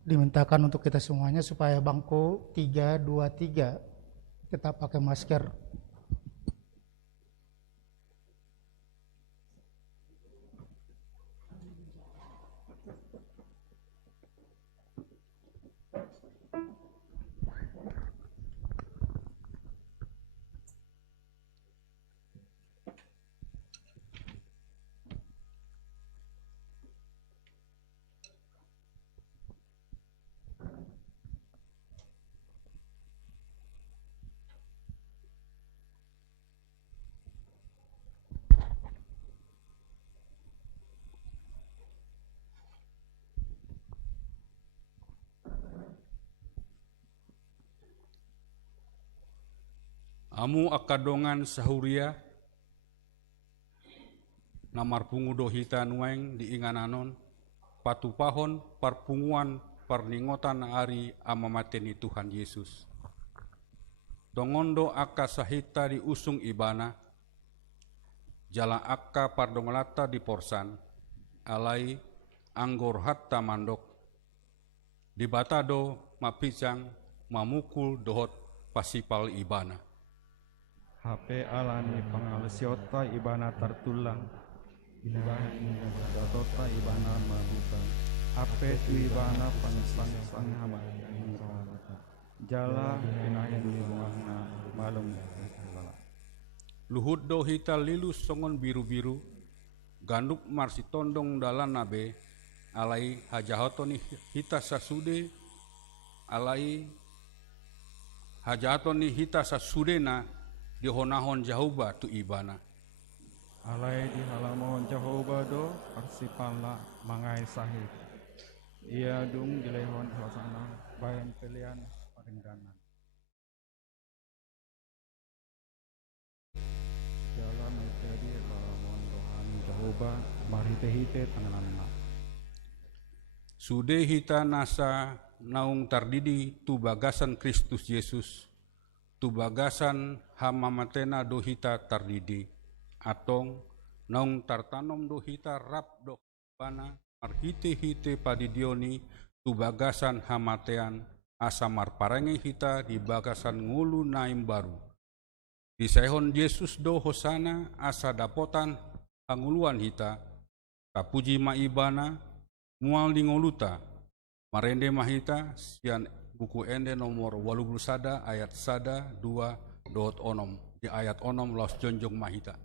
Dimintakan untuk kita semuanya supaya bangku 323 tetap pakai masker. Amu akadongan sahuria namar pungu dohita nueng di ingananon patupahon parpunguan parningotan ari amamateni Tuhan Yesus. Tongondo akka sahita di usung ibana jala akka pardongalata di porsan alai anggor hatta mandok di batado mapisang mamukul dohot pasipal ibana. HP alani pangalesiota ibana tartulang ibana datota ibana mabukan HP tu ibana pansang sanghama jala pinahin libungahna malum Luhut do hita lilus songon biru-biru ganduk marsi tondong dalan nabe alai hajahotoni hita sasude alai hajatoni hita sasudena dihonahon jahuba tu ibana. Alai di halaman jahuba do arsipala mangai sahih. Ia dung dilehon suasana bayan pilihan paringganan. Jalan menjadi halaman dohan jahuba marhite-hite tangananna. Sude hita nasa naung tardidi tu bagasan Kristus Yesus. Tu bagasan hamamatena do hita tardidi atong naung tartanom do hita rap do bana marhite-hite padidioni tu bagasan hamatean asa marparenge hita di bagasan ngulu naim baru. Di sehon Yesus do hosana asa dapotan anguluan hita, kapuji maibana mual di ngoluta, marende mahita sian buku ende nomor 81 ayat 1 2 dot onom di ayat onom los jonjong mahita.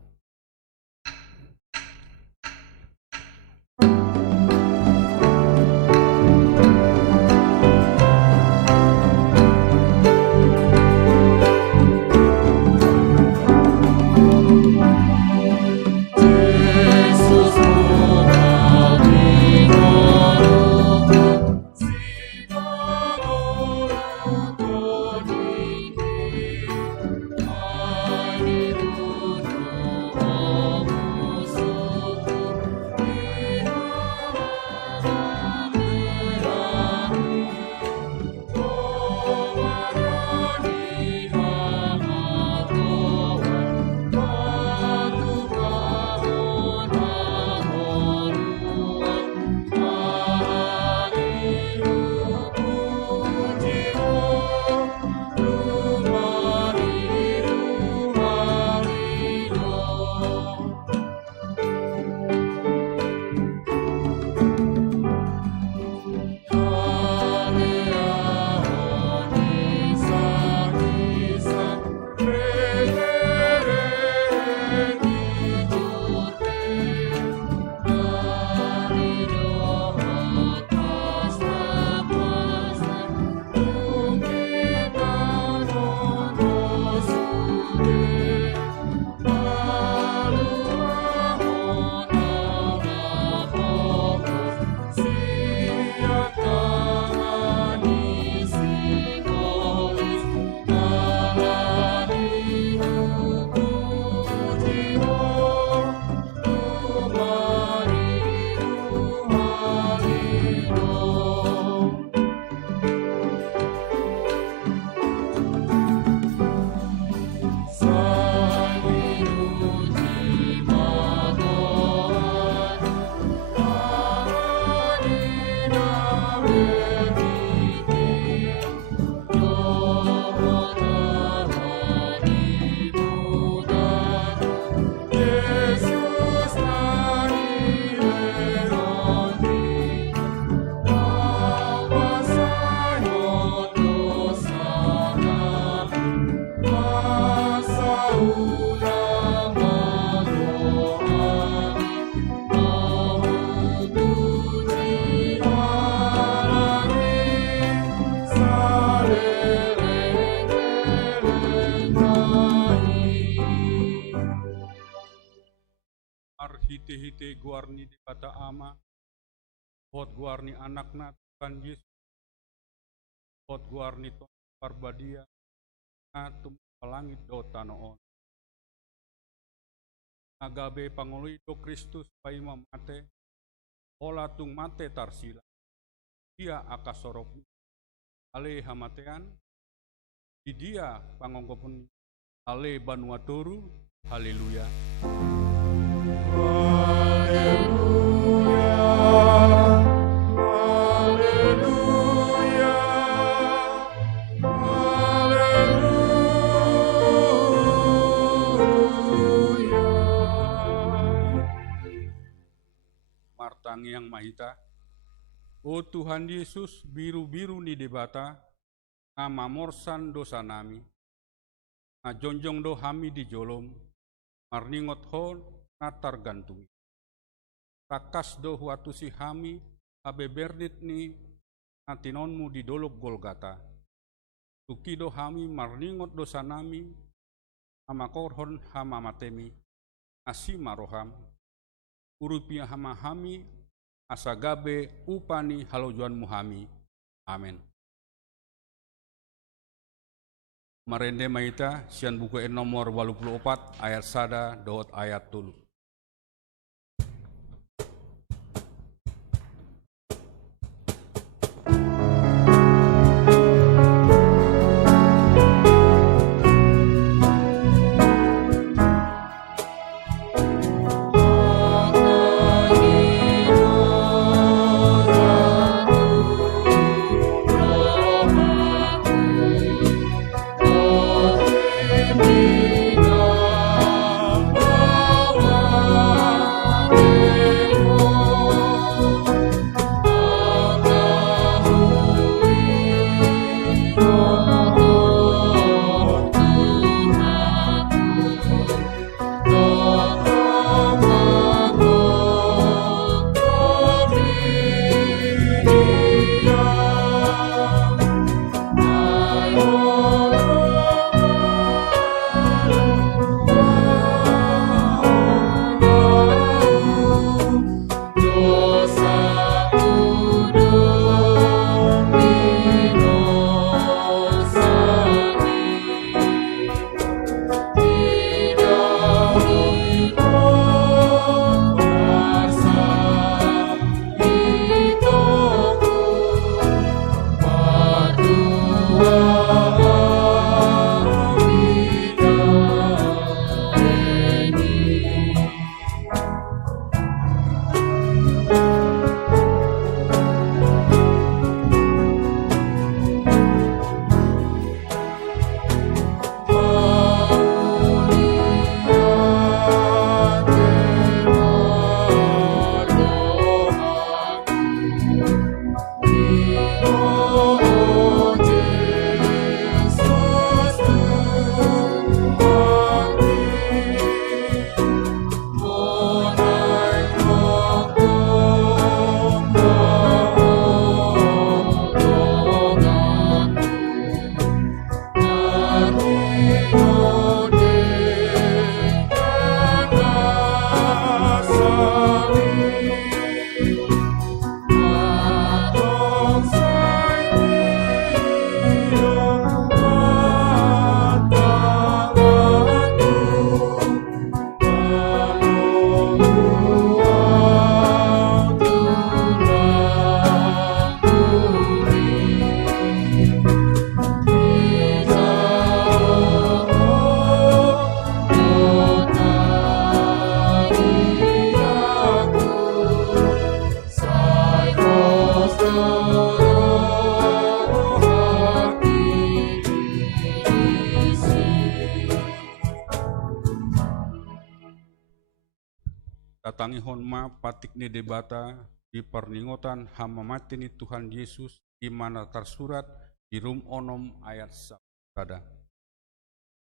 Hite-hite guarni di kata ama, hot guarni anakna Tuhan Yesus, hot guarni to parbadia, atum palangit do tanoon. Agabe pangului do Kristus paima mate, ola tung mate tarsila, dia akasorok, ale hamatean, di dia pangonggopun ale banuaturu, haleluya. Martangi yang mahita, o Tuhan Yesus biru-biru ni debata, ngamamorsan dosa nami, ngajonjong do hami di jolom, marningot hon natar gantung. Takas do huatu si hami, abe berdit ni natinonmu di dolok Golgata. Tuki do hami marningot dosa nami, amakorhon hama matemi, asima roham, urupia hama hami, asagabe upani halojuan muhami. Amin. Marende maita sian buku nomor 84 ayat 1 dot ayat 3. tatangi honma patik ni debata di perningotan hama mati ni Tuhan Yesus di mana tersurat di rum onom ayat sabda.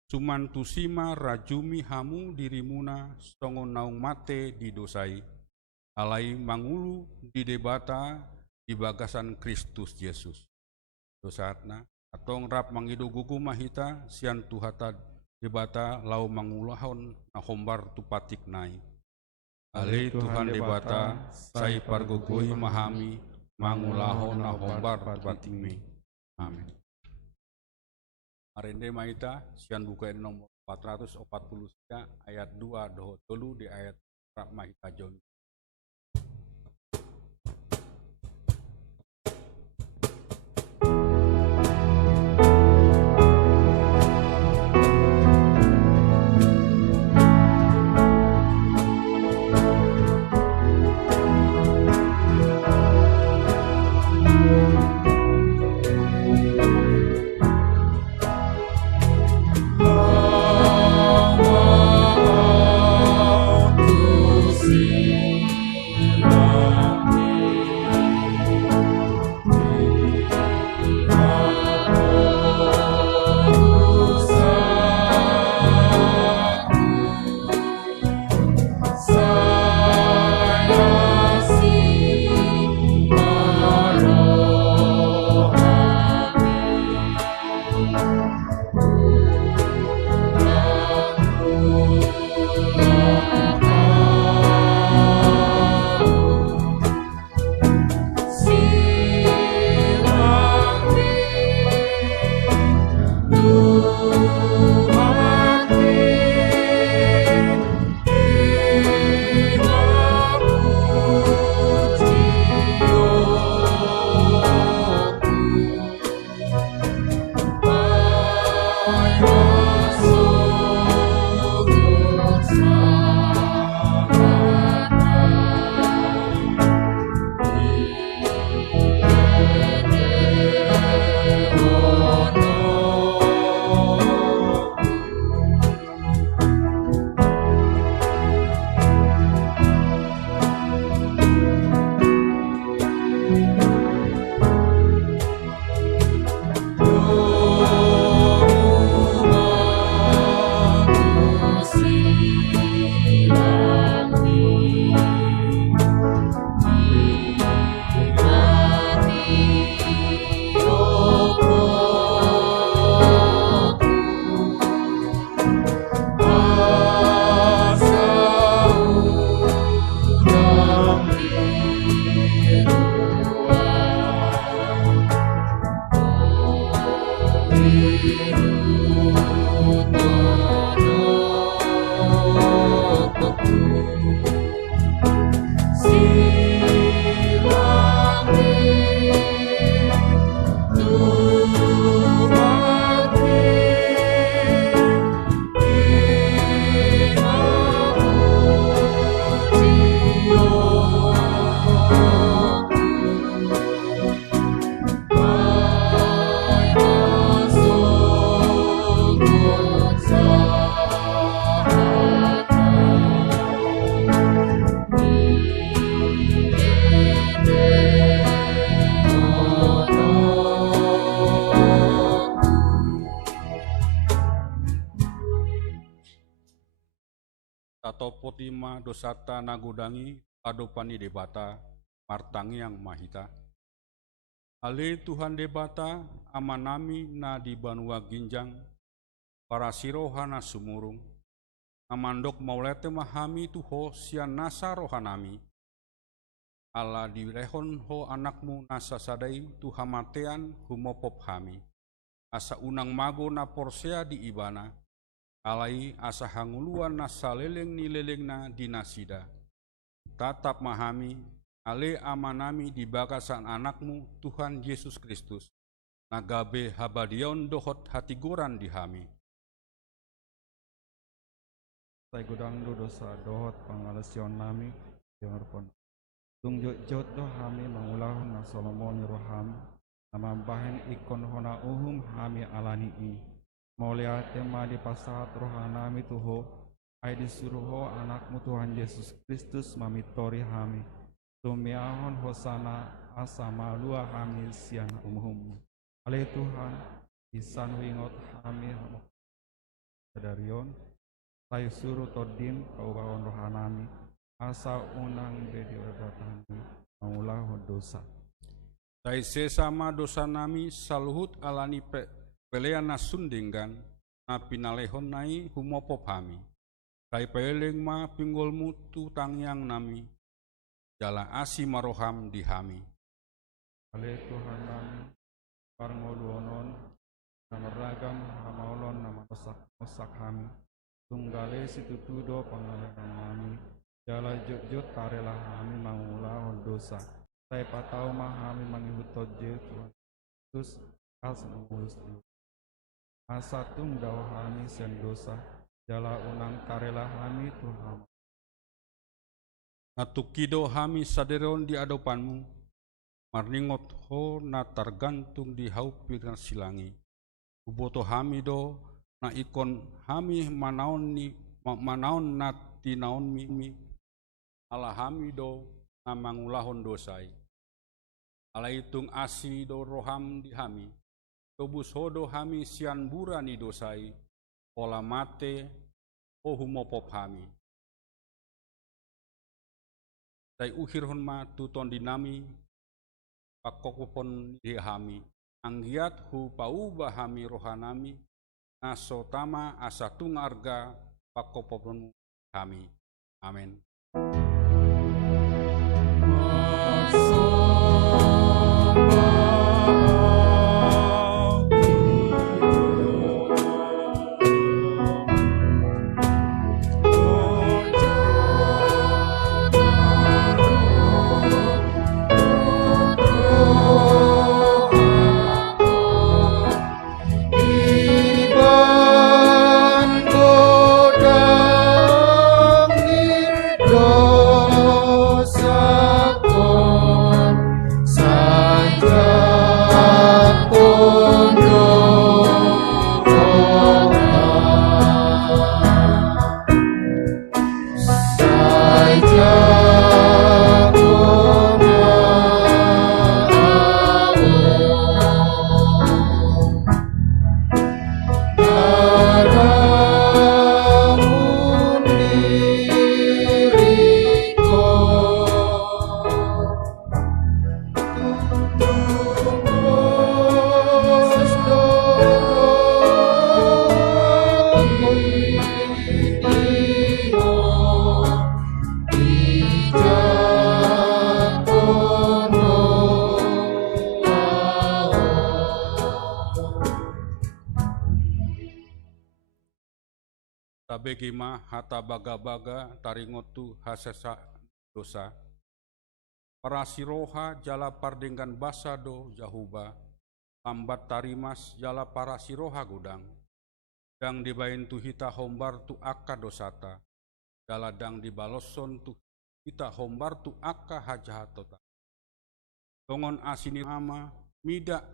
Suman tusima rajumi hamu dirimuna songo naung mate didosai. Alai mangulu di debata di bagasan Kristus Yesus. Dosatna atong rap mangido gugu mahita sian tuhata debata lau mangulahon na hombar tupatik nai. Ale Tuhan debata sai pargogoi mahami mangulahon na hombar tupatik mi. Amin. Arende mahita sian buka nomor 443 ayat 2 doho tolu di ayat rap mahita jon. Tatopo tima dosata nagudangi adopani debata martangi yang mahita. Ale Tuhan debata amanami na di banua ginjang para sirohana sumurung. Amandok maulete mahami tuho sian nasa rohanami. Ala direhon ho anakmu nasa sadai tuhamatean humopop hami. Asa unang mago na porsea di ibana. Alai asa hanguluan na saleleng nileleng na dinasida. Tatap mahami, ale amanami di bagasan anakmu Tuhan Yesus Kristus. Nagabe habadion dohot hatigoran di hami. Sai gudang do dosa dohot pangalasion nami, dengar pon. Tung jot do hami mangulahon na Solomon roham, namambahen ikon hona uhum hami alani i. Maulia tema di pasat rohanami tuho Ai disuruh anakmu Tuhan Yesus Kristus mamitori kami. Tumiahon hosana asama lua kami sian umum. Ale Tuhan, isan wingot kami sadarion. Saya suruh todim kau bawon rohanami. Asa unang bedi obatani mengulah dosa. Sai sesama dosa nami saluhut alani peleana sundinggan na pinalehon nai humopop hami. Sai peleng ma pinggolmu tu tangyang nami jala asi maroham di hami. Ale Tuhan nami parngoluonon nama ragam hamaolon nama osak kami tunggale situtudo pangalaman kami jala jut tarelah kami mengulah dosa. Saya patau mahami mangihut toje Tuhan Yesus as mengurus asa tung dawah kami sen dosa jala unang tarelah kami Tuhan. Natukido hami saderon di adopanmu marningot ho na tergantung di haupi dan silangi. Uboto hami do na ikon hami manaon na tinaon mi ala hami do na mangulahon dosai. Ala itung asi do roham di hami. Tobus hodo hami sian burani dosai. Pola mate o humopop hami. Dai uhir hon ma tuton dinami pakokopon di hami. Anggiat hu pauba hami rohanami. Naso tama asa tungarga pakopopon kami. Amin. Tabegima hata baga-baga taringotu hasesa dosa. Parasiroha jala pardenggan basado jahuba. Lambat tarimas jala parasiroha gudang. Dang dibain tu hita hombar tu akka dosata. Jala dang dibaloson tu hita hombar tu akka hajahatota. Tongon asini ama mida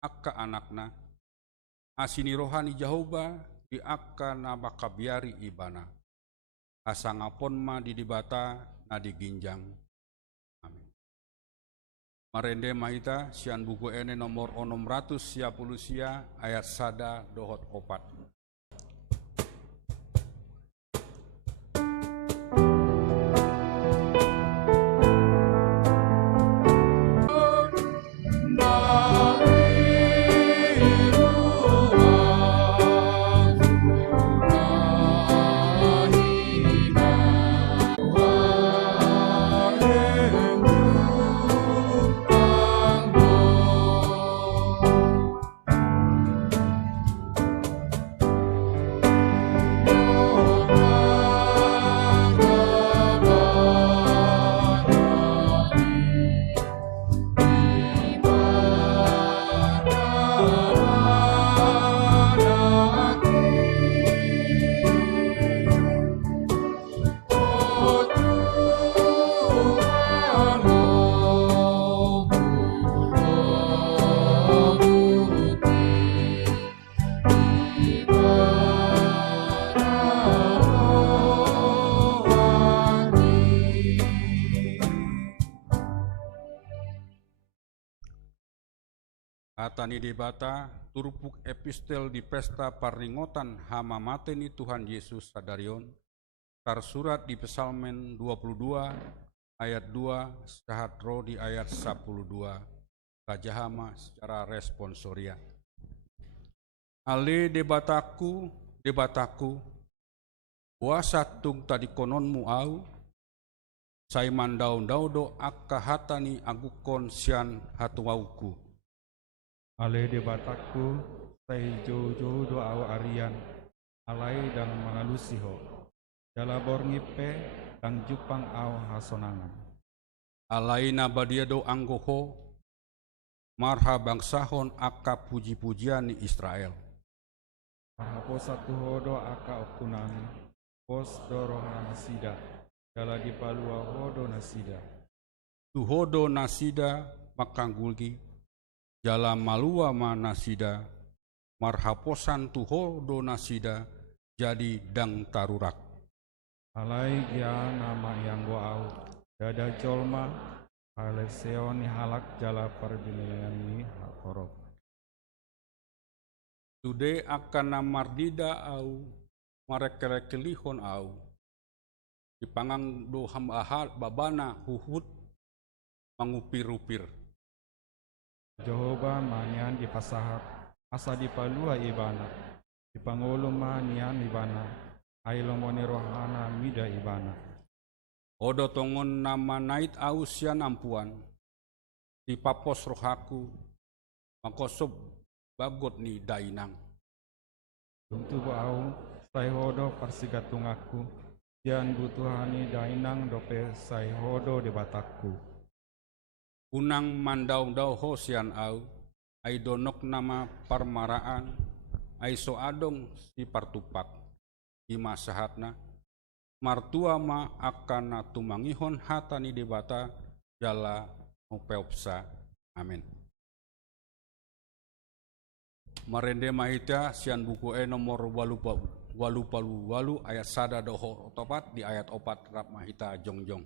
akka anakna. Asini rohani jahuba di akka na bakabiari ibana. Asa ngapon ma di dibata na diginjang. Amin. Marende mahita sian buku ene nomor 600 sia ayat sada dohot opat. Hatani debata turpuk epistel di pesta paringotan hama mateni Tuhan Yesus sadarion. Tersurat di Psalmen 22 ayat 2 sahat roh di ayat 12 kajahama secara responsoria. Ale debataku puasa tung tadi kononmu au sai mandau daudo akka hatani agukon sian hatuauku. Ale debataku sai jojo do au arian alai dan mangalusiho jala borngipe dan jupang au hasonangan. Alaina badiado anggoho marha bangsahon akka puji-pujian ni Israel. Mahapo satu hodo aka okunani pos doroha nasida jala dipalua hodo nasida. Tuhodo nasida makanggulgi jala malua ma nasida marhaposan tuhodo nasida jadi dang tarurak. Alai gia nama yang au dada jolma Aleseoni halak jala parbinayani hakorok. Tude akan namardida au marekelihon au dipangang do hambahal babana huhut mangupir-upir. Jehovah manian di pasahat asa dipalua ibana dipangulum manian ibana ailomoni rohana mida ibana. Odo tongon nama nait ausian ampuan di papos rohaku makosob bagot ni dainang. Untuk au sai hodo parsigatungaku yan butuhani dainang dope sai hodo debatakku. Unang mandau-dau hosian au ai donok nama parmaraan ai soadong si partupak di masahatna martua ma akan tumangihon hatani debata jala upeopsa. Amin. Marende mahita sian buku nomor walu ayat sada doho topat di ayat opat rap mahita jongjong.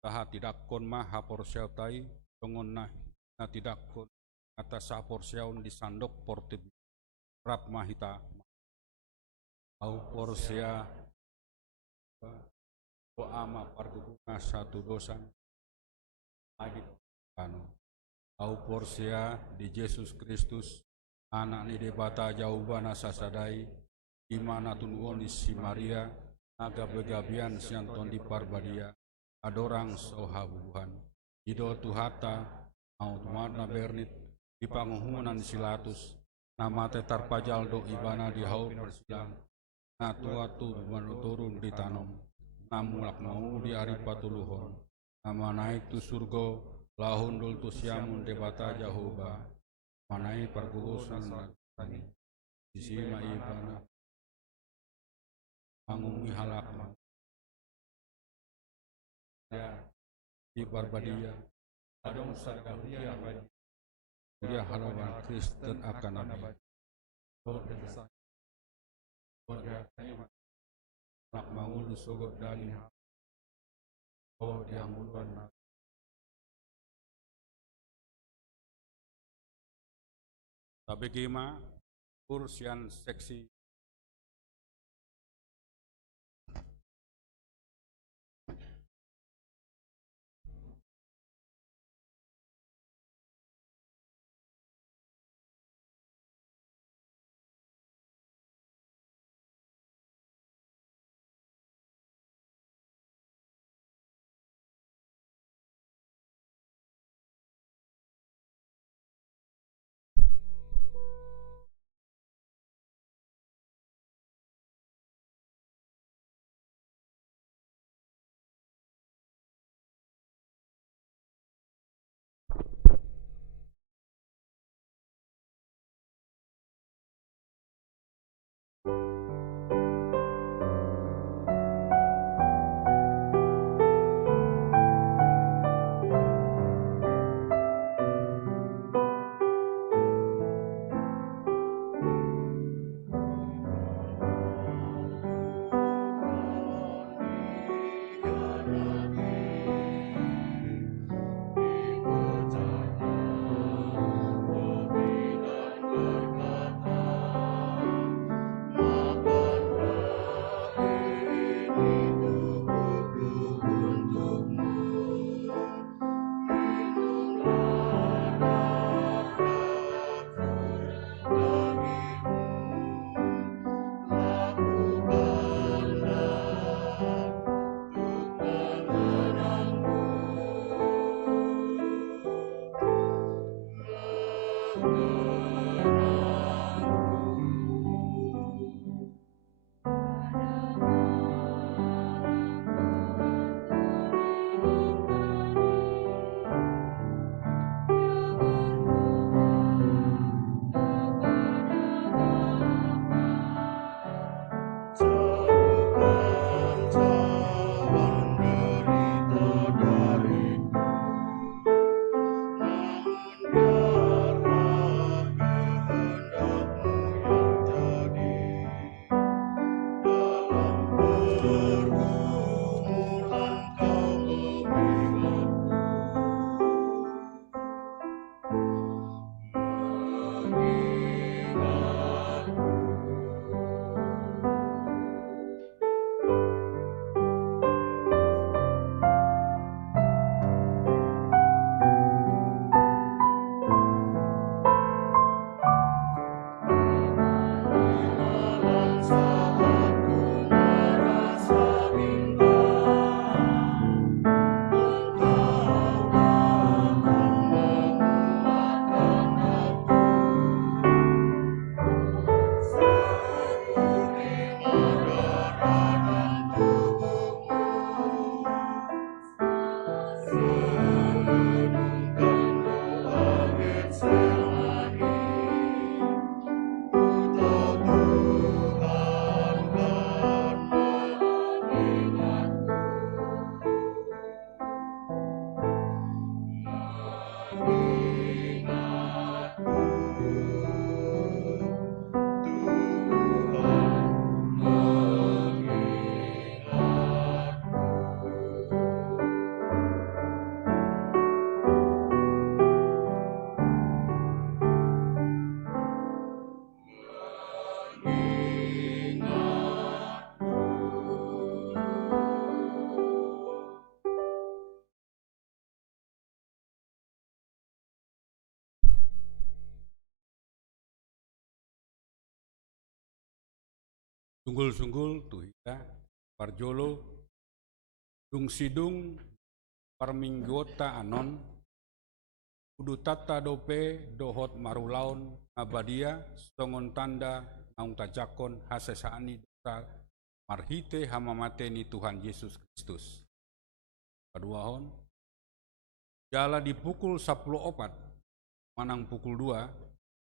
Taha tidak kon ma hapor syautai tongon na tidak kon atas hapor syaun di sandok portib rap mahita au porsia o ama parduguna satu dosa lagi kano au porsia di Yesus Kristus anak ni debata jauh bana sasadai imana tunuoni si Maria naga begabian sianton di parbadia adorang sohabuhan ido tuhata mau tumarna bernit di panguhunan silatus nama tetar pajal do ibana di haul persilang na tuatu turun di tanom namulak mau di aripatuluhon nama naik tu surgo lahun dul tu siamun debata jahoba manai pergurusan tani disima ibana mangumi halak ya di barbadia adong sargalia bagi dia halawan Kristen akan nabi nak mangulu sogot dani oh dia muluan tapi kima kursian seksi Sunggul-sunggul tu hita parjolo dung sidung parminggota anon kudu tata dope dohot marulaun abadia songon tanda naung tajakon hasesaani dosa marhite hamamate ni Tuhan Yesus Kristus. Kaduahon jala dipukul 10 manang pukul 2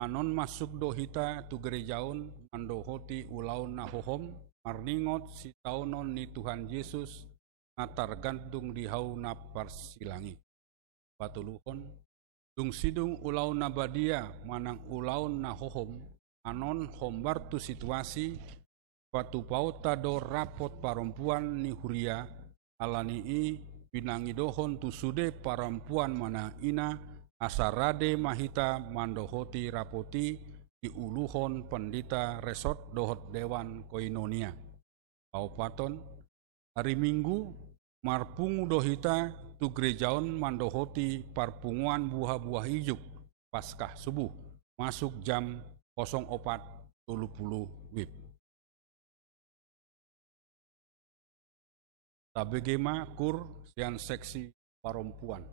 anon masuk dohita tu gerejaon mandohoti ulaun nahohom marningot si taunon ni Tuhan Yesus natar gantung di hauna parsilangi. Patuluhon dung sidung ulaun nabadia manang ulaun nahohom anon hombar tu situasi patu pauta do rapot perempuan ni huria alani i pinangi dohon tu sude perempuan mana ina asarade mahita mandohoti rapoti di uluhon pendita resort dohot dewan koinonia. Paupaton hari Minggu marpungu dohita tu gerejaon mandohoti parpunguan buah-buah ijuk paskah subuh masuk jam 04.30 WIB. Tabegema kur sian seksi perempuan.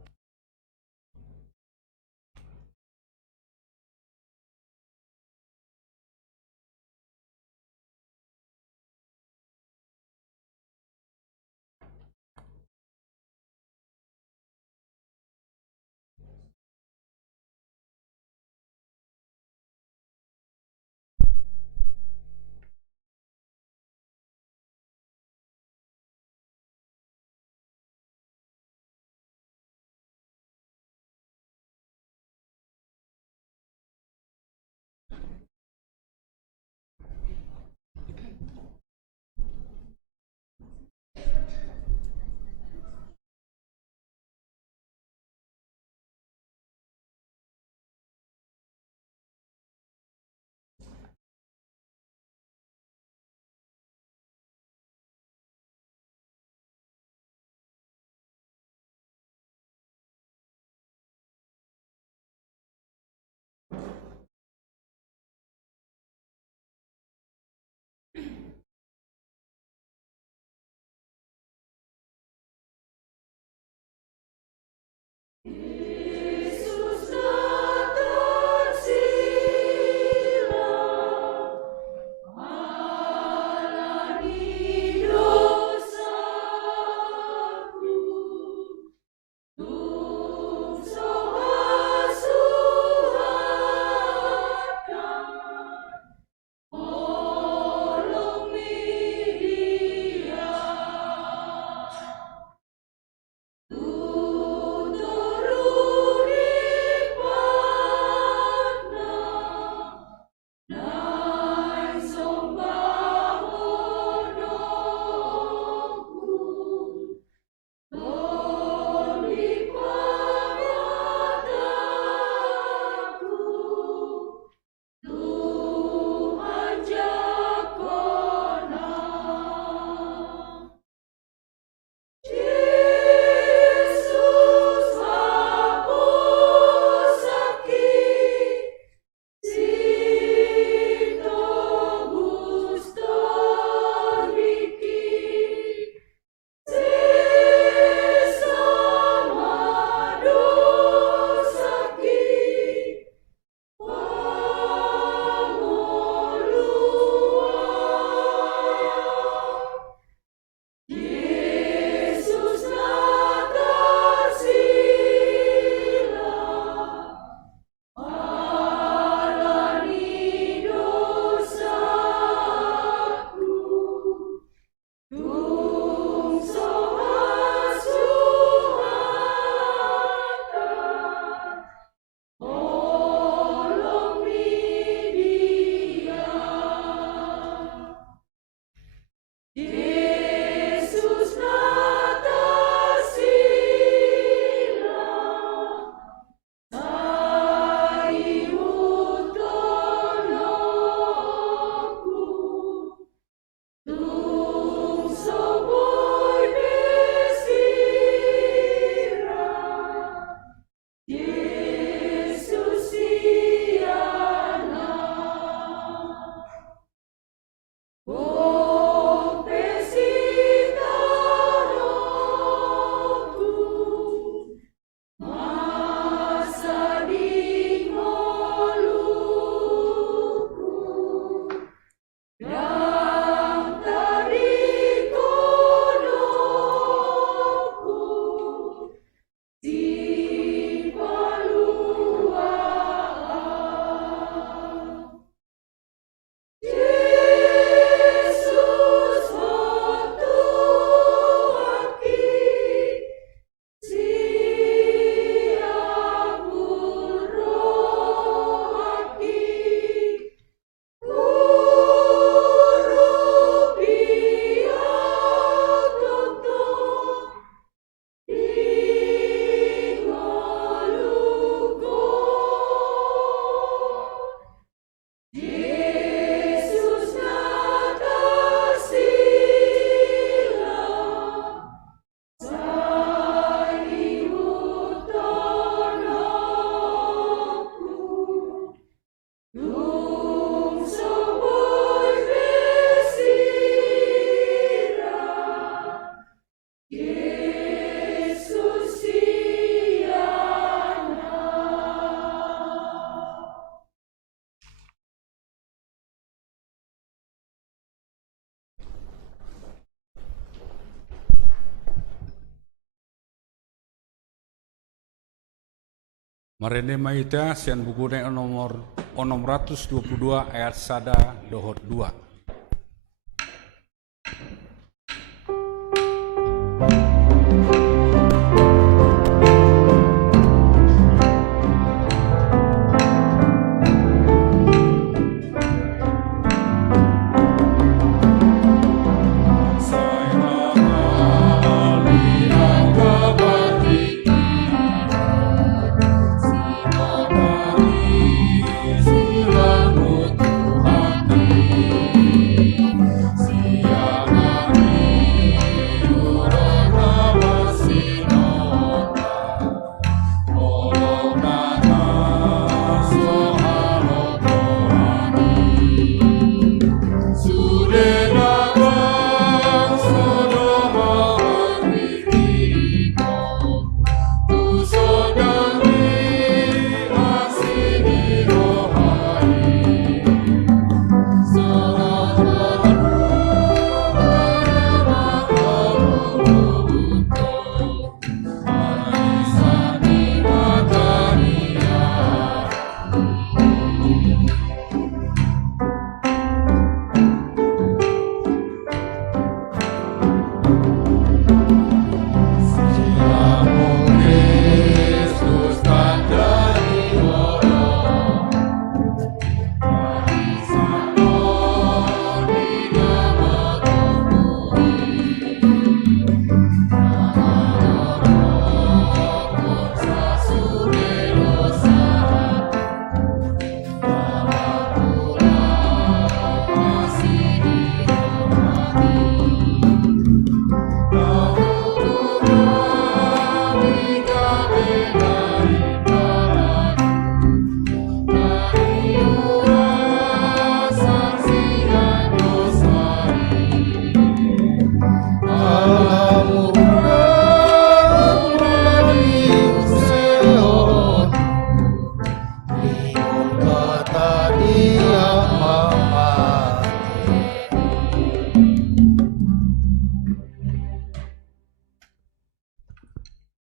Marene maita sian buku nomor 622 ayat sada dohot 2.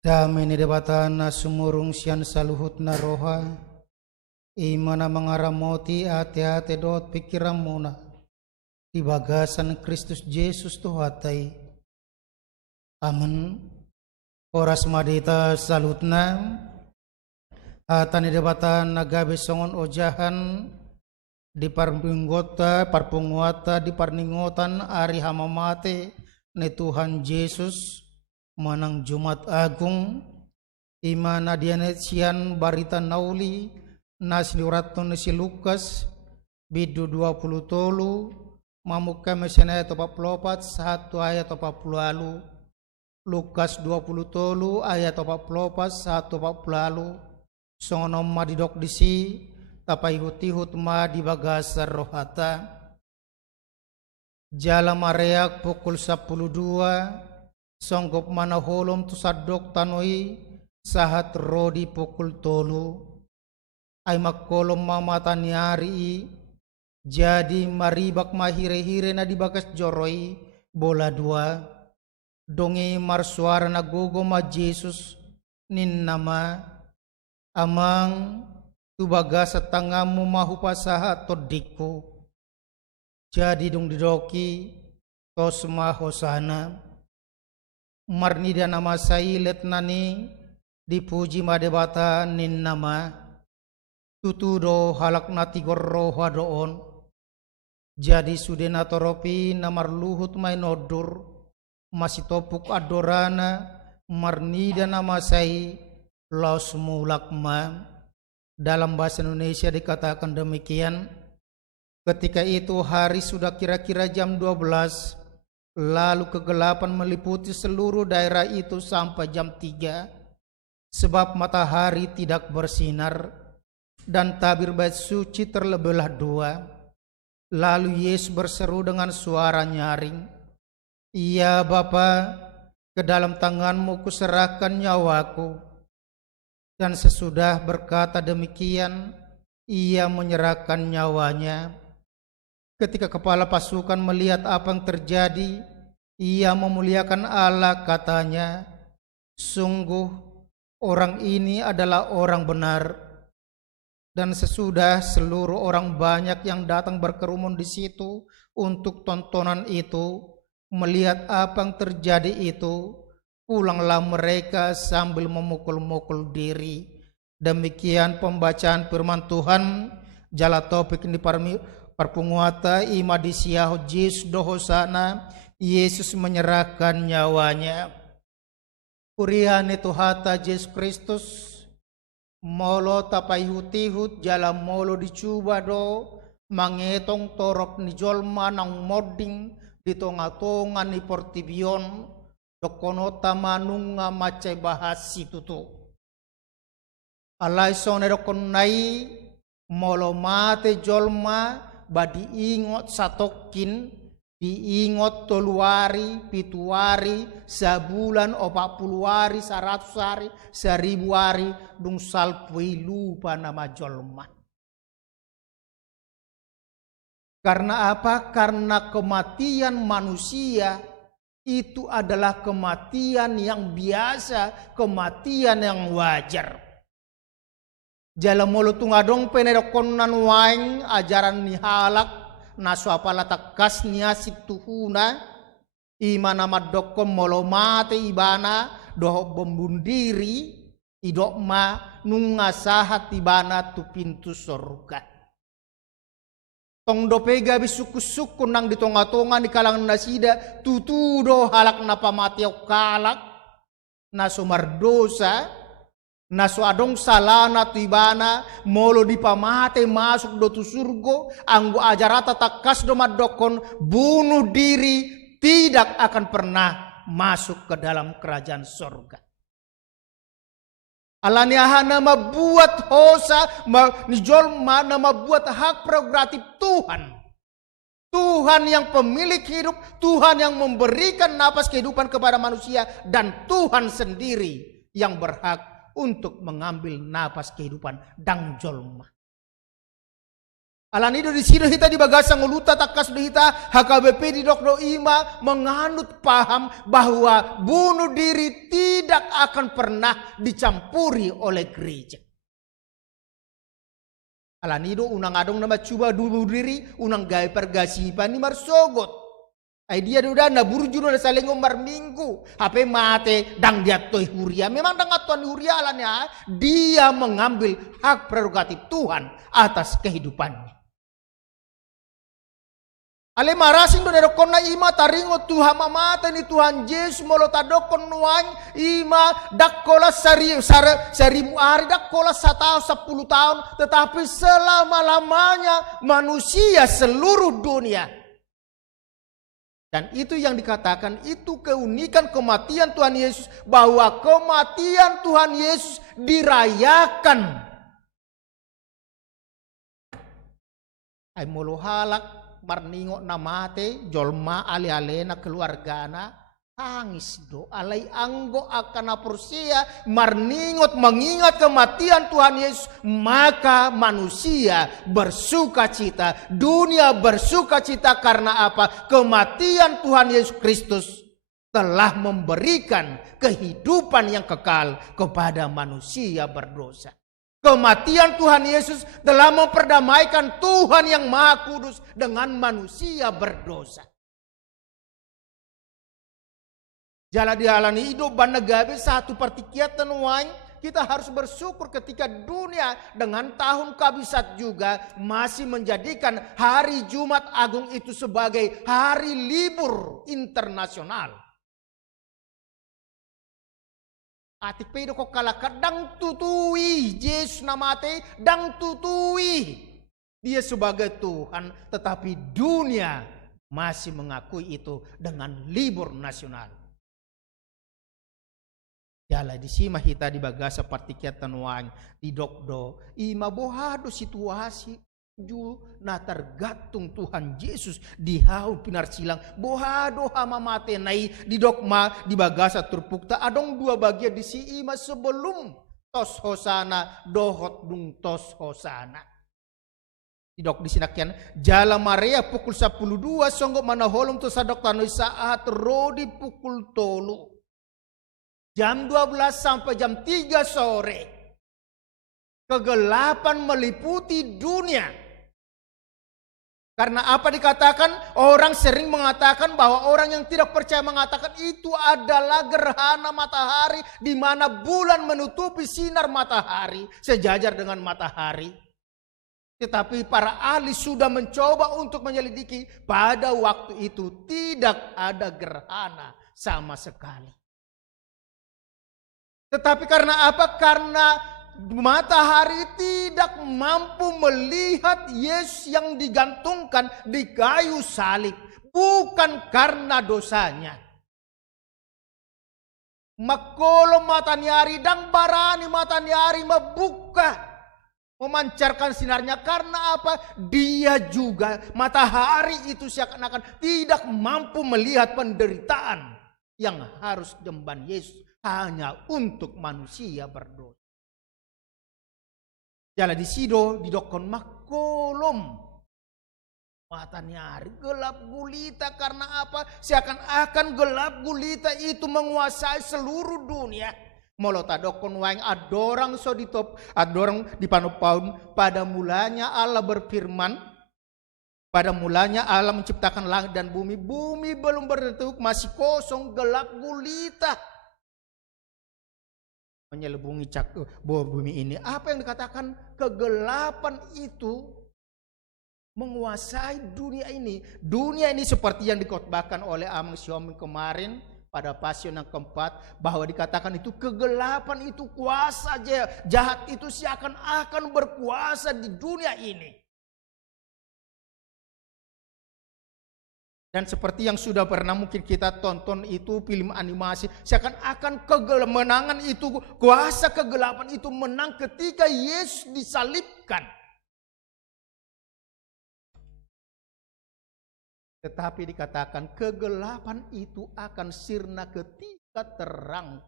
Damai debatan sumurung sian saluhut na roha, imana mengaramoti hati-hati dot pikiran muna, di bagasan Kristus Yesus Tuhatai. Amin. Oras madita salutna, atani debatan nagabe songon ojahan, di parpunggota, parpunguata, di parningotan ari hamamate, ne Tuhan Yesus, manang Jumat Agung imana dianet sian barita nauli nas liuraton si Lukas bidu 20 tolu mamuka mesena ayat 44 satu ayat 40 Lukas 20 tolu ayat 44 satu 40 songonom madidok disi tapai hutihut ma di bagasar rohata jala mareak pukul 12 songgop mana holom tu sadok tanoi sahat rodi pukul tolu ay makkolom mamatan yari jadi maribak mahire-hire na di bagas joroi bola dua dongi marsuara na gogo ma Jesus nin nama amang tu bagas tangamu mahupasaha todiko jadi dong didoki tosma hosana marni dan nama sailet nani dipuji madebata nin nama tutudo halak nati gorroha doon jadi sudena toropi namar luhut main odur masih topuk adorana marni dan nama sai los mulakma dalam bahasa Indonesia dikatakan demikian ketika itu hari sudah kira-kira jam 12 lalu kegelapan meliputi seluruh daerah itu sampai jam 3 sebab matahari tidak bersinar dan tabir bait suci terlebihlah 2. Lalu Yesus berseru dengan suara nyaring, "Ya Bapa, ke dalam tanganmu kuserahkan nyawaku." Dan sesudah berkata demikian, ia menyerahkan nyawanya. Ketika kepala pasukan melihat apa yang terjadi, ia memuliakan Allah, katanya, "Sungguh orang ini adalah orang benar. Dan sesudah seluruh orang banyak yang datang berkerumun di situ untuk tontonan itu, melihat apa yang terjadi itu, pulanglah mereka sambil memukul-mukul diri. Demikian pembacaan firman Tuhan. Jala topik ini perpunguata ima di siaho Yesus dohosana, Yesus menyerahkan nyawanya. Kurihan itu hata Yesus Kristus, molo tapai hutihut jala molo dicuba do, mangetong torok ni jolma nang moding di tonga-tonga ni portibion, dokono tamanunga macai bahasi tutu. Alai sone dokon nai molo mate jolma badi ingot satokin, diingot 3 hari, 7 hari, sebulan, 40 hari, 100 hari, 1000 hari, dung salpui lupa nama jolma. Karena apa? Karena kematian manusia itu adalah kematian yang biasa, kematian yang wajar. Jala molo tungadong penerokonan waing ajaran ni halak naso apala takas niya situhuna ima nama dokon molo mate ibana doho bombundiri idok ma nunga sahat ibana tu pintu surga. Tong dopega bisuku-suku nang di tonga-tonga di kalangan nasida tutudo halak na pamatiaw kalak naso mardosa. Naso adong salana tibana molo di pamate masuk do tu surgo anggo ajarata takas do madokon bunuh diri tidak akan pernah masuk ke dalam kerajaan surga. Alaniaha nama buat hosa nijol nama buat hak prerogatif Tuhan. Tuhan yang pemilik hidup, Tuhan yang memberikan napas kehidupan kepada manusia, dan Tuhan sendiri yang berhak untuk mengambil napas kehidupan dang jolma. Alan itu di sini kita di bagasang uluta takas kita HKBP di dokdo ima menganut paham bahwa bunuh diri tidak akan pernah dicampuri oleh gereja. Alan itu unang adong nama coba bunuh diri unang gaya pergasipan ni marsogot. Ay dia udah na burjuno na saling umar minggu. HP mate dang dia toy huria. Memang dang atuan huria alanya. Dia mengambil hak prerogatif Tuhan atas kehidupannya. Ale marasing do nerokon na ima taringo Tuhan mamata ni Tuhan Yesus molo tadokon nuang ima dakkola seribu hari dakkola 1 tahun 10 tahun. Tetapi selama-lamanya manusia seluruh dunia. Dan itu yang dikatakan, itu keunikan kematian Tuhan Yesus. Bahwa kematian Tuhan Yesus dirayakan. Ay molo halak, marningo na mate, jolma ali-alena keluargana, tangis do, alay anggo akan aprosia, marningot mengingat kematian Tuhan Yesus, maka manusia bersuka cita, dunia bersuka cita karena apa? Kematian Tuhan Yesus Kristus telah memberikan kehidupan yang kekal kepada manusia berdosa. Kematian Tuhan Yesus telah memperdamaikan Tuhan yang Maha Kudus dengan manusia berdosa. Jala dialani hidup banagabe 1/3 wain, kita harus bersyukur ketika dunia dengan tahun kabisat juga masih menjadikan hari Jumat Agung itu sebagai hari libur internasional. Atik pedo kok kalaka dang tutui Yesus namate dang tutui dia sebagai Tuhan, tetapi dunia masih mengakui itu dengan libur nasional. Jala di sima hita di bagasa partikiatan wang di dokdo ima bohado situasi ju na tergantung Tuhan Yesus di hau pinar silang bohado hama mate nai di dokma di bagasa turpukta adong 2 bagian di si ima sebelum tos hosana dohot dung tos hosana. Di dok di sinakian jala Maria pukul 12 songgo mana holom to sadok tanoi saat rodi pukul 3. Jam 12 sampai jam 3 sore. Kegelapan meliputi dunia. Karena apa dikatakan? Orang sering mengatakan bahwa orang yang tidak percaya mengatakan itu adalah gerhana matahari, di mana bulan menutupi sinar matahari sejajar dengan matahari. Tetapi para ahli sudah mencoba untuk menyelidiki, pada waktu itu tidak ada gerhana sama sekali. Tetapi karena apa? Karena matahari tidak mampu melihat Yesus yang digantungkan di kayu salib. Bukan karena dosanya. Makolo matanyari dan barani matanyari membuka, memancarkan sinarnya. Karena apa? Dia juga, matahari itu seakan-akan tidak mampu melihat penderitaan yang harus diemban Yesus hanya untuk manusia berdosa. Jala di sido di dokon makolom matanyari gelap gulita. Karena apa? Seakan-akan gelap gulita itu menguasai seluruh dunia. Molota dokon waing adorang so ditop adorang di panupaun. Pada mulanya Allah berfirman, pada mulanya Allah menciptakan langit dan bumi. Bumi belum berbentuk, masih kosong, gelap gulita menyelubungi bumi ini. Apa yang dikatakan? Kegelapan itu menguasai dunia ini. Dunia ini seperti yang dikotbahkan oleh Amang Xiaoming kemarin pada pasion yang keempat, bahwa dikatakan itu kegelapan itu kuasa jahat itu seakan-akan berkuasa di dunia ini. Dan seperti yang sudah pernah mungkin kita tonton itu film animasi, seakan-akan kemenangan itu, kuasa kegelapan itu menang ketika Yesus disalibkan. Tetapi dikatakan kegelapan itu akan sirna ketika terang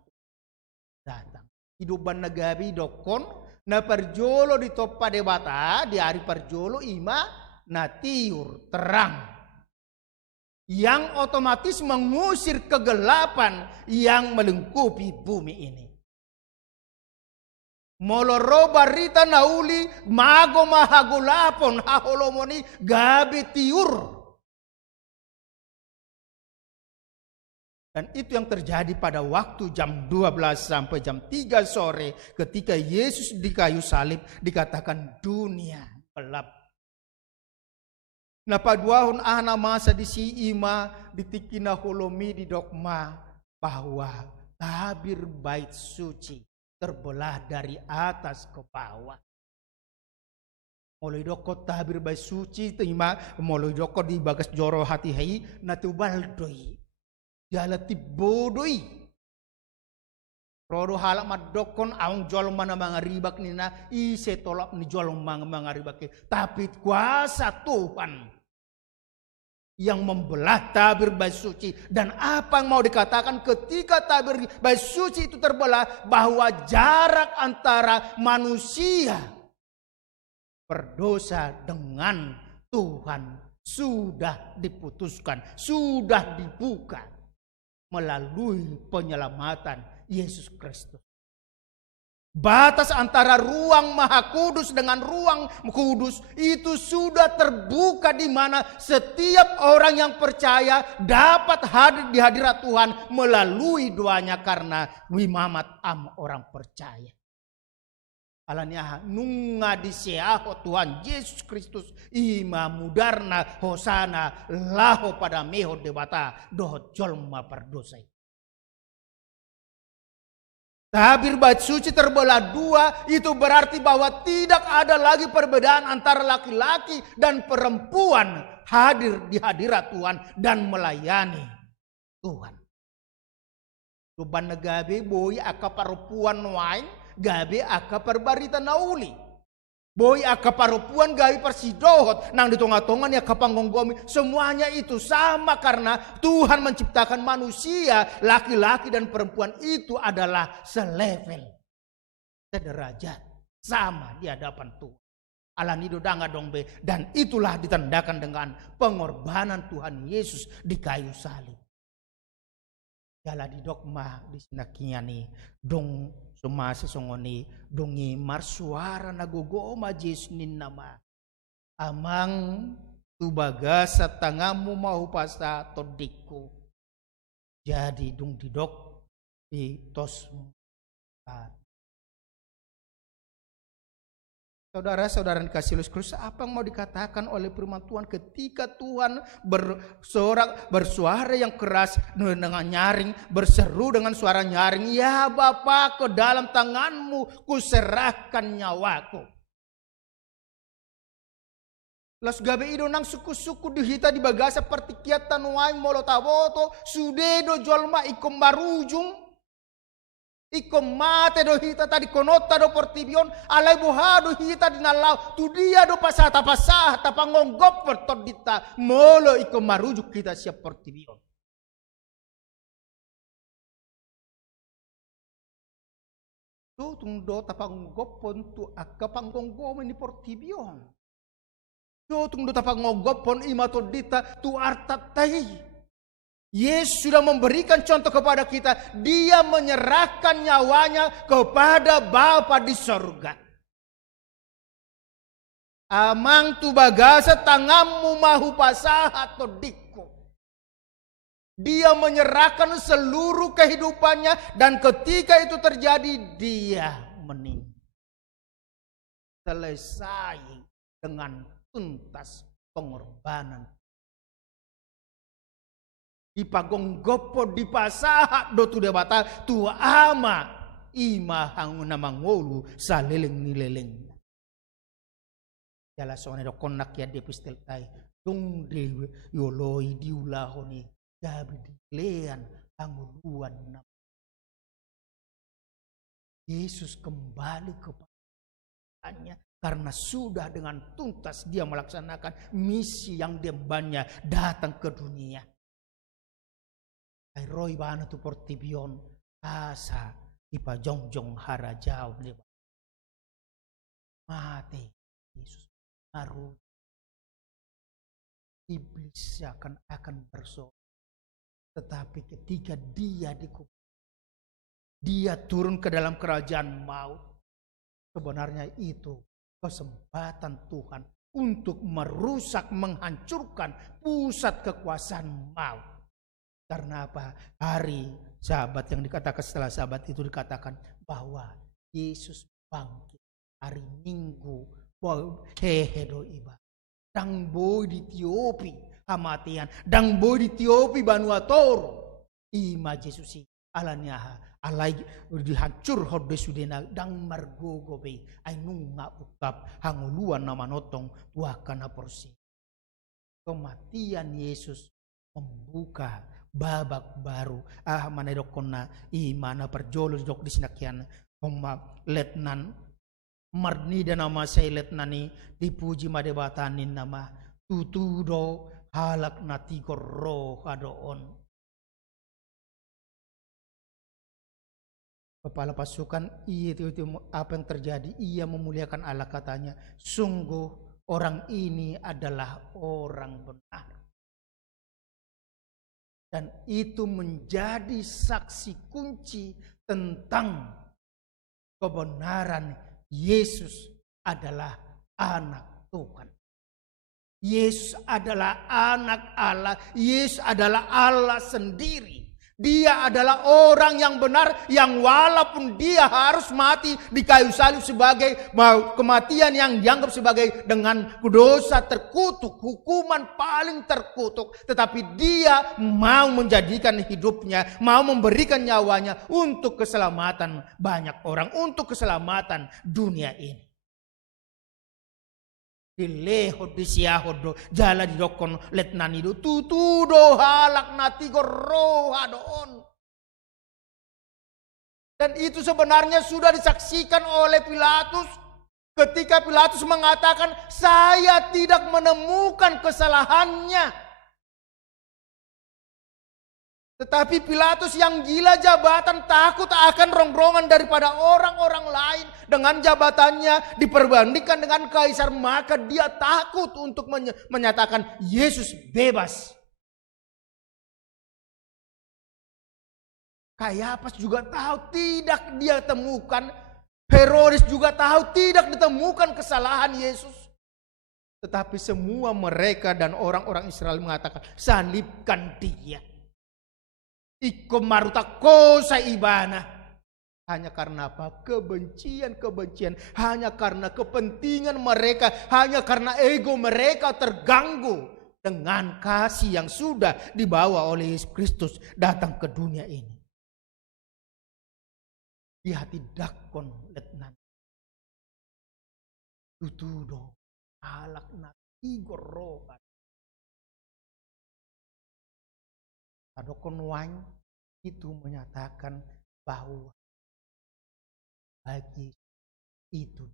datang. Hidupan negabi dokon na perjolo di toppa debata di hari perjolo ima na tiur terang, yang otomatis mengusir kegelapan yang melingkupi bumi ini. Moloro barita nauli mago mahagulapon haholomoni gabi tiur. Dan itu yang terjadi pada waktu jam 12 sampai jam 3 sore ketika Yesus di kayu salib. Dikatakan dunia gelap. Na paduahon ana masa di si ima ditikina holomi di dokma bahwa tabir bait suci terbelah dari atas ke bawah. Mulai doko tabir bait suci terima mulai doko di bagas joro hati hai na tubaldoi jalati bodoi. Rodo halak madokon aung jolong mana mangaribak nina ise tolak ni jolong mangaribak. Tapi kuasa Tuhan yang membelah tabir bait suci. Dan apa yang mau dikatakan ketika tabir bait suci itu terbelah, bahwa jarak antara manusia berdosa dengan Tuhan sudah diputuskan, sudah dibuka melalui penyelamatan Yesus Kristus. Batas antara ruang Maha Kudus dengan ruang kudus itu sudah terbuka, di mana setiap orang yang percaya dapat hadir di hadirat Tuhan melalui doanya karena wimamat am orang percaya. Alanya nunga diseaho Tuhan Yesus Kristus ima mudarna hosana laho pada meho debata doh jolma perdosai. Tabir bait suci terbelah dua, itu berarti bahwa tidak ada lagi perbedaan antara laki-laki dan perempuan hadir di hadirat Tuhan dan melayani Tuhan. Tuban gabe boy aka perempuan wain, gabe aka perbarita nauli. Boy aka perempuan gabe persidohot, nang di tonga-tongan ya kapangonggomi. Semuanya itu sama karena Tuhan menciptakan manusia, laki-laki dan perempuan itu adalah selevel, sederajat, sama di hadapan Tuhan. Alanido danga dongbe, dan itulah ditandakan dengan pengorbanan Tuhan Yesus di kayu salib. Jala di dogma di sinakiani dong sumasa songoni dongi marsuara nagogoma Yesus nin nama. Amang tubaga sa tangamu mau pasa todikku. Jadi dong didok di tosmu. Saudara-saudara dikasih Yesus, apa yang mau dikatakan oleh firman Tuhan ketika Tuhan bersuara yang keras dengan nyaring, berseru dengan suara nyaring, ya Bapa, ke dalam tanganmu kuserahkan nyawaku. Las gabe ido nang suku-suku dihita di bagasa pertikiat tanuai molotaboto sudedo jolma ikom barujung. Iko mate do hita tadi konota do portibion alai bohado hita di nalau tu dia do pasata pangonggop pertodita molo iko marujuk kita siap portibion. Tu tung do tapangonggop pon tu akka panggonggo ini portibion. Tu tung do tapangonggop pon imatodita tu artatai. Yesus sudah memberikan contoh kepada kita. Dia menyerahkan nyawanya kepada Bapa di sorga. Amang tu bagasa tanganmu mahu pasah atau dikku. Dia menyerahkan seluruh kehidupannya. Dan ketika itu terjadi dia meninggal. Selesai dengan tuntas pengorbanan. Di pagonggopo di pasaha do tu debata tu ama ima hangu namangolu sa leleng ni leleng. Jala sone do konak ya de pistel kai dung de yoloi diulahoni gabi di lean anguluan nam. Yesus kembali kepadanya karena sudah dengan tuntas dia melaksanakan misi yang diembannya datang ke dunia. Ay roy bana tu portibion asa ipajongjong harajau leba mati Yesus baru iblis akan bersoal tetapi ketika dia dikubur dia turun ke dalam kerajaan maut sebenarnya itu kesempatan Tuhan untuk merusak menghancurkan pusat kekuasaan maut. Karena apa? Hari Sabat yang dikatakan setelah Sabat itu dikatakan bahwa Yesus bangkit hari Minggu hehedo iba dang boy di Tiopi hamatian dang boy di Tiopi Vanuatu ima Yesusi alanya alai dihancur horde sudena dang margogobe ai nunga ukap hanguluan nama notong tuakana porsi kematian Yesus membuka babak baru mana dokona imana perjolus dok di sinakian letnan marni dan nama saya letnani dipuji madebatanin nama tutudo halak nati korro adoon. Kepala pasukan itu apa yang terjadi, ia memuliakan Allah, katanya sungguh orang ini adalah orang benar. Dan itu menjadi saksi kunci tentang kebenaran Yesus adalah anak Tuhan. Yesus adalah anak Allah. Yesus adalah Allah sendiri. Dia adalah orang yang benar, yang walaupun dia harus mati di kayu salib sebagai kematian yang dianggap sebagai dengan dosa terkutuk, hukuman paling terkutuk. Tetapi dia mau menjadikan hidupnya, mau memberikan nyawanya untuk keselamatan banyak orang, untuk keselamatan dunia ini. Dilehod di siahodo jala di dokon letnanido tutudo halak nati gorroha doon. Dan itu sebenarnya sudah disaksikan oleh Pilatus ketika Pilatus mengatakan saya tidak menemukan kesalahannya. Tetapi Pilatus yang gila jabatan takut akan rongrongan daripada orang-orang lain dengan jabatannya diperbandingkan dengan kaisar, maka dia takut untuk menyatakan Yesus bebas. Kayapas juga tahu tidak dia temukan. Herodes juga tahu tidak ditemukan kesalahan Yesus. Tetapi semua mereka dan orang-orang Israel mengatakan, salibkan dia. Iko maruta kosa ibana. Hanya karena apa? Kebencian. Hanya karena kepentingan mereka. Hanya karena ego mereka terganggu dengan kasih yang sudah dibawa oleh Yesus Kristus datang ke dunia ini. Di hati dakon letnan. Tutudo alak na igor rohan. Adokon wang itu menyatakan bahwa bagi itu.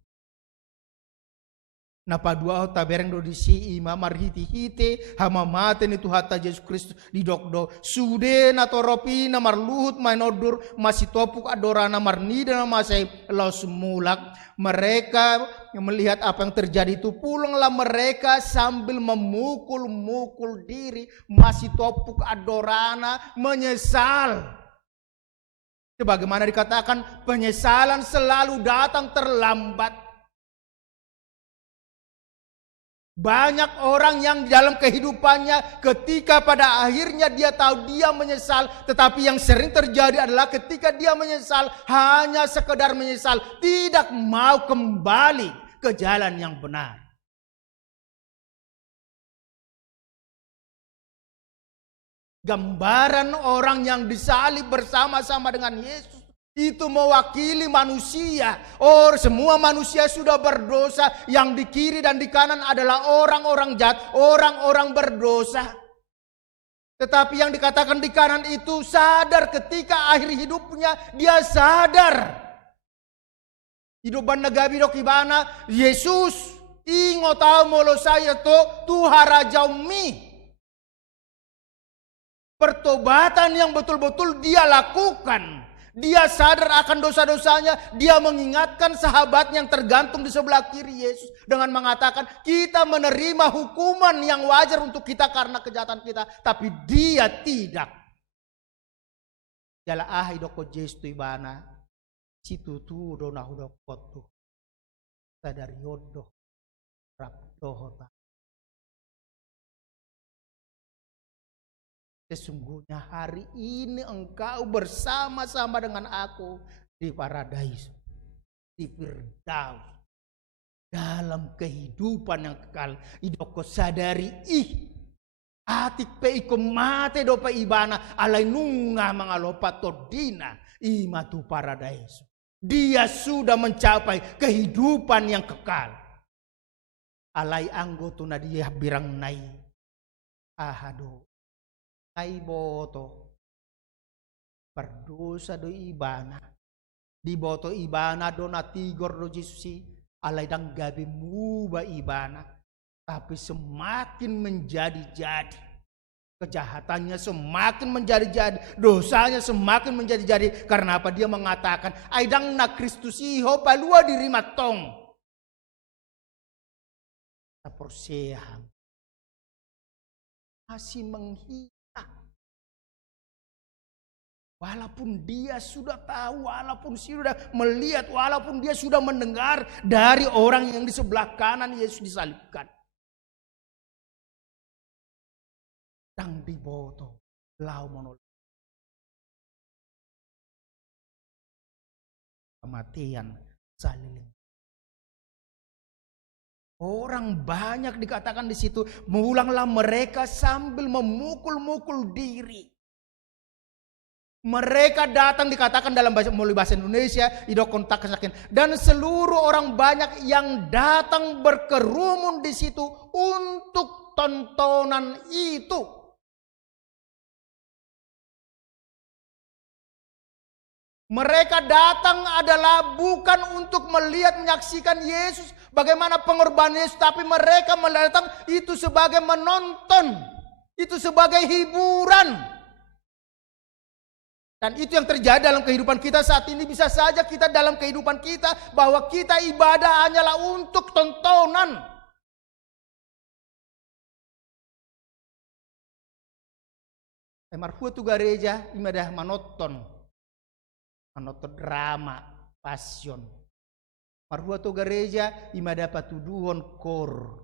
Napa dua tabereng do disi ima marhiti-hite hama maten itu hatta Yesus Kristus di dokdo sude na toropi na marluhut mainodur masih topuk adorana marnida na masai los mulak. Mereka melihat apa yang terjadi itu, pulanglah mereka sambil memukul-mukul diri, masih topuk adorana, menyesal. Sebagaimana dikatakan, penyesalan selalu datang terlambat. Banyak orang yang dalam kehidupannya ketika pada akhirnya dia tahu dia menyesal, tetapi yang sering terjadi adalah ketika dia menyesal hanya sekedar menyesal, tidak mau kembali ke jalan yang benar. Gambaran orang yang disalib bersama-sama dengan Yesus itu mewakili manusia. Semua manusia sudah berdosa. Yang di kiri dan di kanan adalah orang-orang jahat, orang-orang berdosa. Tetapi yang dikatakan di kanan itu sadar ketika akhir hidupnya, dia sadar. Hidupan nagabi dok ibana, Yesus ingo tau molo saya to Tuhan Jaumi. Pertobatan yang betul-betul dia lakukan. Dia sadar akan dosa-dosanya. Dia mengingatkan sahabat yang tergantung di sebelah kiri Yesus. Dengan mengatakan kita menerima hukuman yang wajar untuk kita karena kejahatan kita. Tapi dia tidak. Jala ahi doko jestu ibana. Situ tu do nahudo kotu. Sadari yodo. Rapdohota. Sesungguhnya hari ini engkau bersama-sama dengan aku di paradise, di Firdaus, dalam kehidupan yang kekal. Idoko sadari atik pe iko mate dopa ibana alai nunga mangalopa todina imatu paradise. Dia sudah mencapai kehidupan yang kekal. Alai anggotuna dia birang nai ahado. Ay boto berdosa do ibana di boto ibana do natigor do Jesusi alay dang gabi muba ibana, tapi semakin menjadi-jadi kejahatannya, semakin menjadi-jadi dosanya, semakin menjadi-jadi. Karena apa? Dia mengatakan aidang na Kristus iho palua diri matong taporsehan masih menghina. Walaupun dia sudah tahu, walaupun sudah melihat, walaupun dia sudah mendengar dari orang yang di sebelah kanan Yesus disalibkan. Dang diboto, lau monol. Kematian saliling. Orang banyak dikatakan di situ, mulanglah mereka sambil memukul-mukul diri. Mereka datang dikatakan dalam bahasa Indonesia idok kontak kesakian, dan seluruh orang banyak yang datang berkerumun di situ untuk tontonan itu. Mereka datang adalah bukan untuk melihat menyaksikan Yesus bagaimana pengorbanan Yesus, tapi mereka datang itu sebagai menonton, itu sebagai hiburan. Dan itu yang terjadi dalam kehidupan kita saat ini. Bisa saja kita dalam kehidupan kita bahwa kita ibadah hanyalah untuk tontonan. Marfu tu gereja ibadah manoton Anoto drama, passion. Marua to gereja ima dapat tuduhan kor.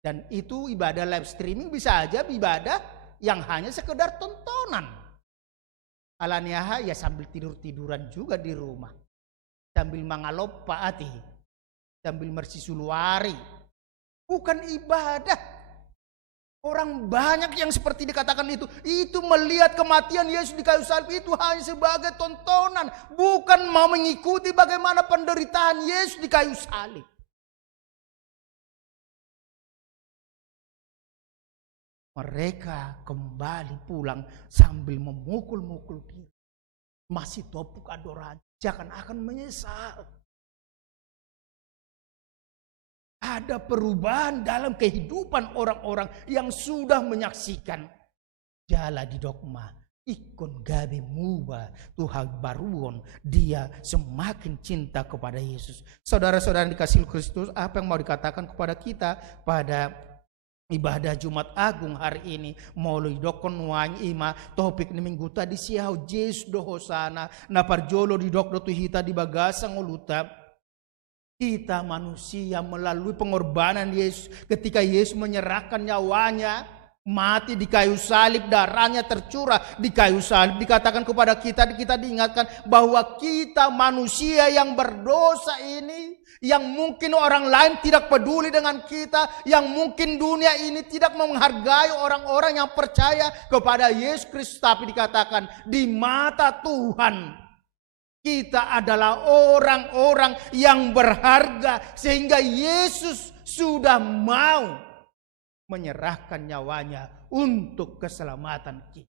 Dan itu ibadah live streaming bisa aja ibadah yang hanya sekedar tontonan. Alaniaha ya sambil tidur-tiduran juga di rumah. Sambil mangaloppaati. Sambil mersisuluari. Bukan ibadah. Orang banyak yang seperti dikatakan itu melihat kematian Yesus di kayu salib itu hanya sebagai tontonan, bukan mau mengikuti bagaimana penderitaan Yesus di kayu salib. Mereka kembali pulang sambil memukul-mukul diri, masih topuk adorasi, seakan-akan menyesal. Ada perubahan dalam kehidupan orang-orang yang sudah menyaksikan jala di dogma. Ikon gabe muba Tuhan baruon dia semakin cinta kepada Yesus. Saudara-saudara dikasih Kristus, apa yang mau dikatakan kepada kita pada ibadah Jumat Agung hari ini? Moloi dokon wang ima topik ni minggu tadi siau Yesus do hosana na parjolo di dok do hita di bagasa ngoluta. Kita manusia melalui pengorbanan Yesus, ketika Yesus menyerahkan nyawanya, mati di kayu salib, darahnya tercurah di kayu salib. Dikatakan kepada kita diingatkan bahwa kita manusia yang berdosa ini, yang mungkin orang lain tidak peduli dengan kita, yang mungkin dunia ini tidak menghargai orang-orang yang percaya kepada Yesus Kristus, tapi dikatakan di mata Tuhan kita adalah orang-orang yang berharga, sehingga Yesus sudah mau menyerahkan nyawanya untuk keselamatan kita.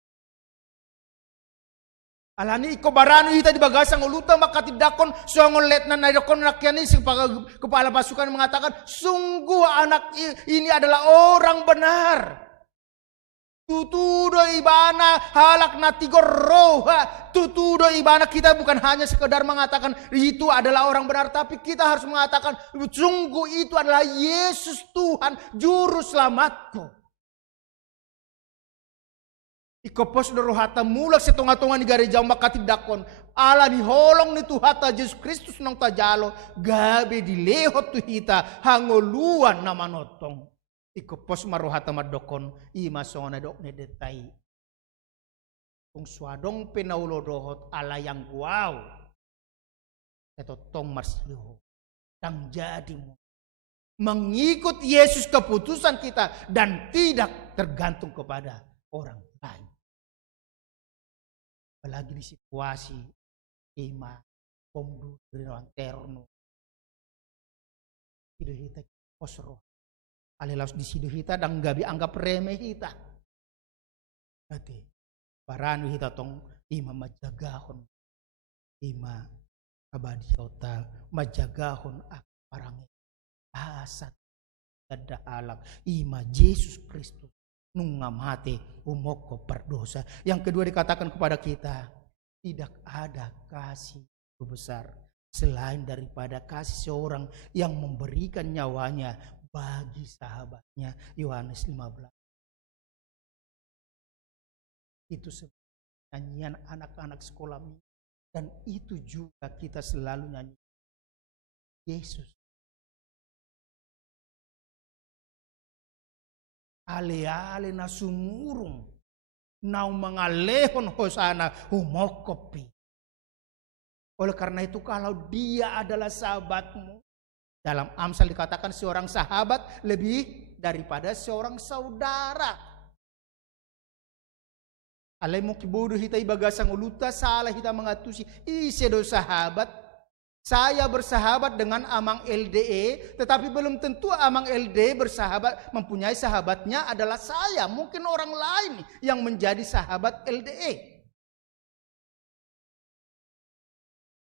Alani kobarano kita di bagasang uluta maka tidakon songon letnan nadakon rakyani kepala pasukan mengatakan sungguh anak ini adalah orang benar. Tutudo ibana halak natigor roha. Tutudo ibana, kita bukan hanya sekedar mengatakan itu adalah orang benar, tapi kita harus mengatakan sungguh itu adalah Yesus Tuhan juru selamatku. Ikopos do rohata mulak setonga-tonga ni gereja maka tidakon ala ni holong ni Tuhata Yesus Kristus nang tajalo gabe di lehot tu hita hangoluan na manotong. Iko pos marohata madokon ima sona dok ne detai. Kung swadong penaulo dohot ala yang wow. Eto tong marsiho. Tang jadi mengikut Yesus keputusan kita dan tidak tergantung kepada orang lain. Apalagi di situasi ima pomdu dengan terno. Tidak kita posro. Alelas di sidu hita dan gabi anggap remeh hita. Berarti paranu hita tong ima majagahon. Ima abadi kota majagahon parang asat ada alak ima Yesus Kristus nungamate umoko berdosa. Yang kedua dikatakan kepada kita, tidak ada kasih besar selain daripada kasih seorang yang memberikan nyawanya bagi sahabatnya. Yohanes 15. Itu nyanyian anak-anak sekolah minggu, dan itu juga kita selalu nyanyi. Yesus ale-ale na sumurung nau mengalehon hosana humokopi. Oleh karena itu kalau dia adalah sahabatmu, dalam Amsal dikatakan seorang sahabat lebih daripada seorang saudara. Alemu kibodo hita ibagasang uluta salah hita mengatusi isedo sahabat. Saya bersahabat dengan amang LDE, tetapi belum tentu amang LDE bersahabat mempunyai sahabatnya adalah saya. Mungkin orang lain yang menjadi sahabat LDE.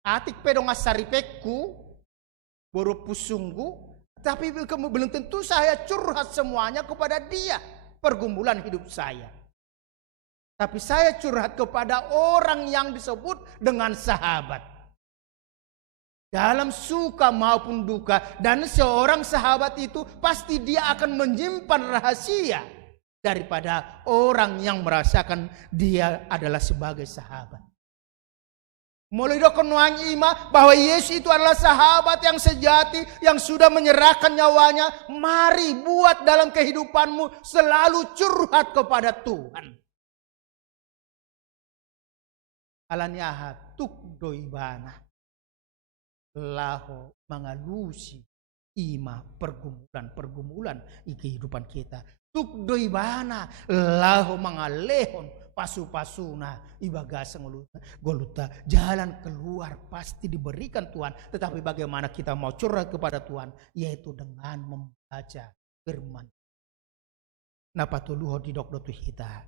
Atik pedong asaripekku boro pusunggu, tapi belum tentu saya curhat semuanya kepada dia pergumulan hidup saya. Tapi saya curhat kepada orang yang disebut dengan sahabat. Dalam suka maupun duka, dan seorang sahabat itu pasti dia akan menyimpan rahasia. daripada orang yang merasakan dia adalah sebagai sahabat. Mulai dokon nuang ima bahwa Yesus itu adalah sahabat yang sejati yang sudah menyerahkan nyawanya. Mari buat dalam kehidupanmu selalu curhat kepada Tuhan. Alani aha tuk doibana laho mengalusi ima pergumulan di kehidupan kita. Tuk doibana laho mengalehon pasu-pasuna ibagasa goluta. Jalan keluar pasti diberikan Tuhan, tetapi bagaimana kita mau curhat kepada Tuhan, yaitu dengan membaca firman. Napatuluho di dokter kita,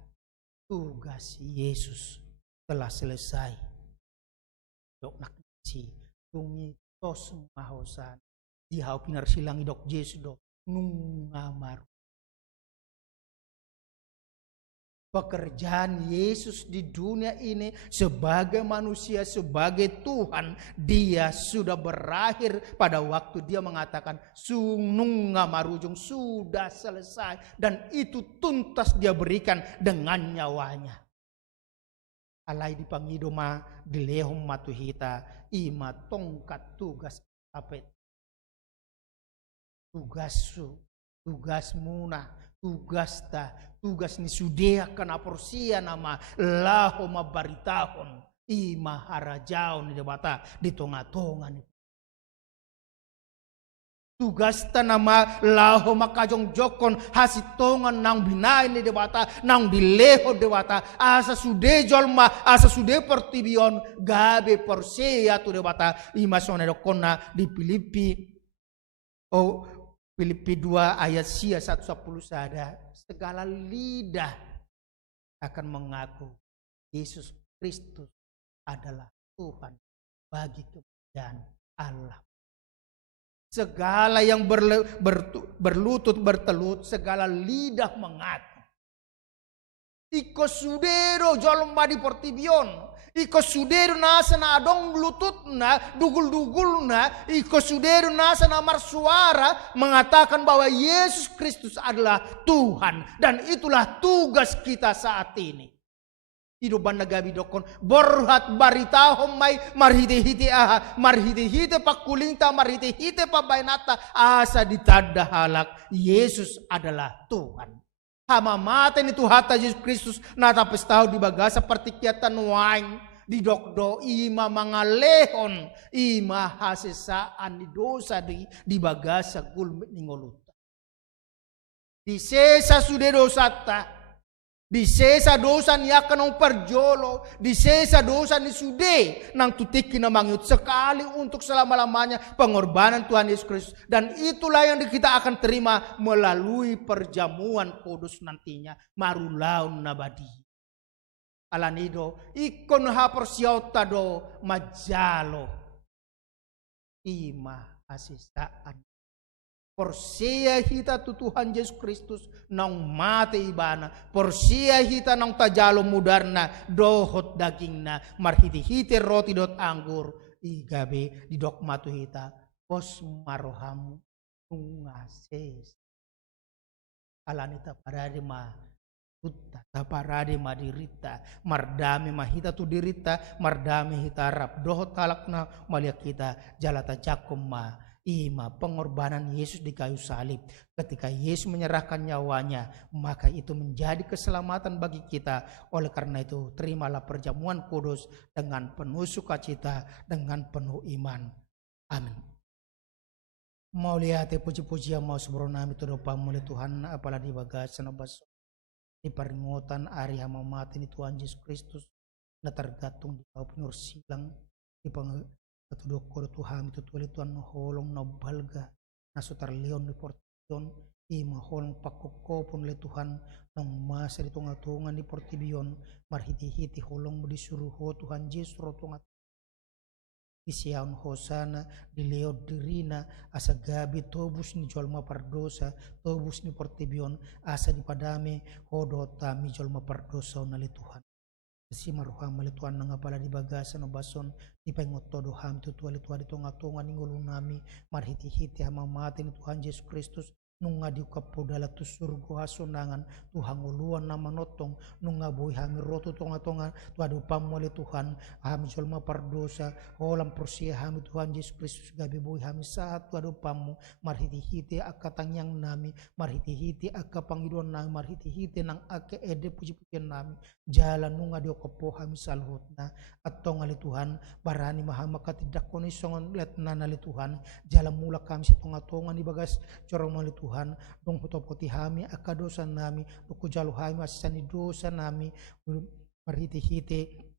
tugas Yesus telah selesai. Dok nakci tungi tos mahosan dihau pinar silang dok Yesus dok nungamaru. Pekerjaan Yesus di dunia ini sebagai manusia, sebagai Tuhan, dia sudah berakhir pada waktu dia mengatakan sununga marujung, sudah selesai, dan itu tuntas dia berikan dengan nyawanya. Alai dipangido ma dilehom matuhita ima tongkat tugas apet tugasmu na tugas ni sudea kana porsia nama laho mabaritahon ima harajaon ni debata di tonga-tonga ni tugas tanama laho makajong jokon hasitongan nang binay ni debata nang bileho debata asa sude jolma asa sude pertibion gabe porsia tu debata ima sone dokona di Filipi 2 ayat 1:10 sada, segala lidah akan mengaku Yesus Kristus adalah Tuhan bagi kemuliaan Allah. Segala yang berlutut bertelut, segala lidah mengaku. Iko sudero jolma di portibion. Iko sudero nasa na adong lutut na dugul-dugul na. Iko sudero nasa na marsuara mengatakan bahwa Yesus Kristus adalah Tuhan. Dan itulah tugas kita saat ini. Hidupan nagabi dokon borhat baritahom may marhite-hite aha marhite-hite pakulinta marhite-hite pabainata asa ditada halak Yesus adalah Tuhan. Hamamaten itu hata Yesus Kristus natapes tahu di bagasa pertikiatan waing di dokdo ima mangalehon ima hasesaan di dosa di bagasa gulmet ningoluta. Di sesa sude dosata. Di sesa dosa ni akan perjolo, di sesa dosa ni sude nang tutiki na mangyut sekali untuk selama-lamanya pengorbanan Tuhan Yesus Kristus, dan itulah yang kita akan terima melalui perjamuan kudus nantinya marulaun nabadi. Alanido ikon hapersiauta do majalo ima asisaan. Porsia hita tu Tuhan Yesus Kristus nang mate ibana, porsia hita nang tajalo mudarna dohot dagingna marhiti-hiti roti dot anggur igabe di dok matu hita pos marohamu tungases alanita parade ma tutta taparade ma dirita mardame mahita tu dirita mardame hita rap dohot talakna malia kita jalata jakom ma ima pengorbanan Yesus di kayu salib. Ketika Yesus menyerahkan nyawanya, maka itu menjadi keselamatan bagi kita. Oleh karena itu, terimalah perjamuan kudus dengan penuh sukacita, dengan penuh iman. Amin. Mau lihat puji-pujian mau sembrono itu doa mulai Tuhan apalah di bagasan obas di peringotan hari hama mati ni Tuhan Yesus Kristus na tergantung di bawah penur silang di Katudok ko Tuhan itu Tuhan holong na balga na sutar leon di portion ima holong pakokopon le Tuhan nang masa di tunga-tunga di portibion marhiti-hiti holong disuruh Tuhan Yesus rotungat isiaun hosana di leo dirina asa gabi tobus ni jolma pardosa tobus ni portibion asa di padame hodota mi jolma pardosa na le Tuhan. Si maruham mali Tuhan nang apala di bagasan no bason di pengot todo ham tu tuali tuali tonga tonga ninggolo nami marhiti-hiti hama mati ni Tuhan Yesus Kristus nunga di kapodala tu surgo hasunangan Tuhan uluan nama notong nunga boy hami roto tonga-tonga tu adu pamole Tuhan hami jolma pardosa holam persia hami Tuhan Yesus Kristus gabi boy hami saat tu adu pamu marhiti-hiti akatang yang nami marhiti-hiti akka pangiduan nami marhiti-hiti nang ake ede puji-pujian nami jalan nunga di okapo hami salhutna atong ali Tuhan barani mahamaka tidak koni songon liat nanali Tuhan jalan mula kami setonga-tonga di bagas corong mali Tuhan dong poti hami akadosa nami uku jalu hami asisani dosa nami marhiti-hiti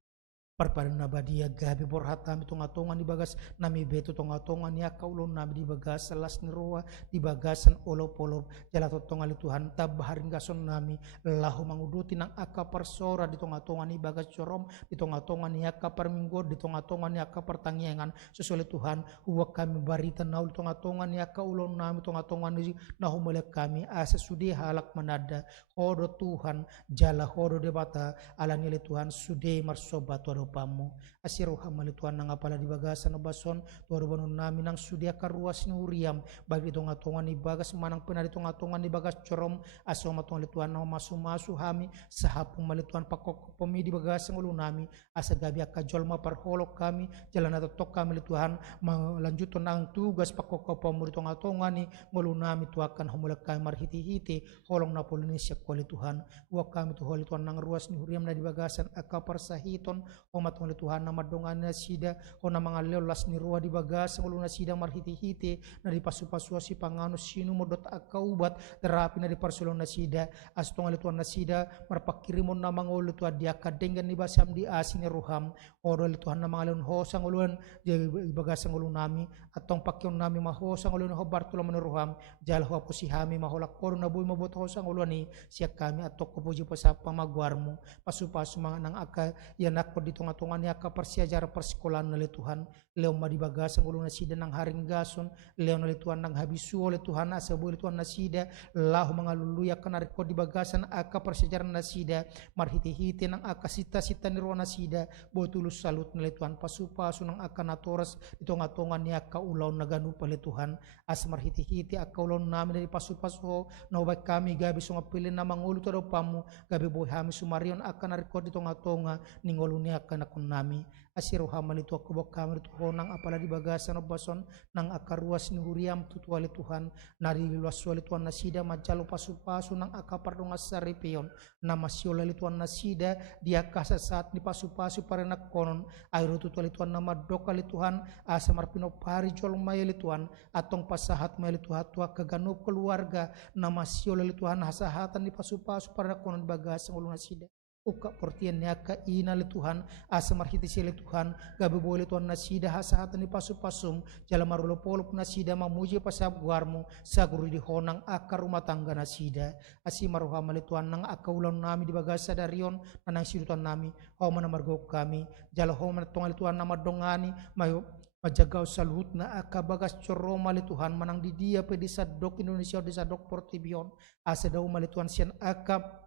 parparina badia gabi borhatam tonga-tonga di bagas nami betu tonga-tonga ni akaulon nami di bagas selas niroa di bagasan olop-olop jala tonga li Tuhan tabaharing gason nami lahu manguduti nang aka persora di tonga-tonga ni bagas corom di tonga-tonga ni aka perminggu di tonga-tonga ni aka pertangyengan sesuai Tuhan huwa kami barita naul tonga-tonga ni aka ulon nami tonga-tonga ni nahu melek kami asa sudi halak menada hodo Tuhan jala hodo debata ala nilai Tuhan sudi marsobat pamu asiru hamali Tuhan nang apala di bagasan bason tuaru banun nami nang sudia karuas ni uriam bagi tonga-tonga ni bagas manang pena di tonga-tonga ni bagas corom asoma tonga li Tuhan nang masu-masu hami sahapung mali Tuhan pakok pemi di bagasan ulu nami asa gabi akka jolma parholok kami jalan tok kami li Tuhan melanjutkan nang tugas pakok pemu di tonga-tonga ni ngulu nami tuakan humulak kami marhiti-hiti holong na Polinesia kuali Tuhan wa kami tu holi Tuhan nang ruas ni uriam na di bagasan akka parsahiton umat oleh Tuhan nama dongan nasida ona mangaleo las ni ruah di bagas ngulu nasida marhiti-hiti na di pasu-pasu si pangano sinu modot akaubat terapi na di parsulon nasida astong oleh Tuhan nasida marpakirimon nama ngulu Tuhan dia kadenggan di basam di asini ruham oro oleh Tuhan nama ngaleon hosang nguluan di bagas ngulu nami atong pakyon nami mahosang nguluan hobar tulang meneruham jal ho posihami maholak koru na buy mabot hosang nguluan ni siak kami atok kepuji pasapa magwarmu pasu-pasu nang aka yanak di tonga-tonga ni aka persiajar persekolahan oleh Tuhan leo madi bagas ang ulun nasida nang haring gason leo oleh Tuhan nang habisu oleh Tuhan asa boleh Tuhan nasida lahu mangaluluya kanariko di bagasan aka persiajar nasida marhiti-hiti nang aka sita-sita ni ruang nasida botulus salut oleh Tuhan pasu-pasu nang aka natoras di tonga-tonga ni aka ulaw naganup oleh Tuhan asa marhiti-hiti aka ulaw namin dari pasu-pasu na ubay kami gabi sungapilin na mangulo to daw pamu gabi boy hami sumarion aka nariko di tonga-tonga ningolo ni aka nakon nami asiru hamal itu aku bok kami itu honang apala di bagasan obason nang akaruas ni huriam tutuali Tuhan nari luas wali Tuhan nasida majalo pasu-pasu nang akapardong asaripion nama siola li Tuhan nasida dia kasa saat ni pasu-pasu parenak konon airu tutuali Tuhan nama dokali Tuhan asa marpino pari jol mayali Tuhan atong pasahat mayali Tuhan tua keganup keluarga nama siola li Tuhan hasahatan di pasu-pasu parenak konon di bagasan ulun nasida uka portian nyaka ina le Tuhan asa marhiti sile Tuhan gabe boleh Tuhan nasida hasahatan ni pasu-pasum jala marulo polop nasida mamuji pasab guarmu saguru di honang akar rumah tangga nasida asi maruha mali Tuhan nang akaulan nami di bagasa darion nanang sidutan nami ho manamargo kami jala ho manatongali Tuhan nama dongani mayo majagaw salut na akabagas coro mali Tuhan manang di dia pe di sadok Indonesia di sadok Portibion asa daw mali Tuhan sian akab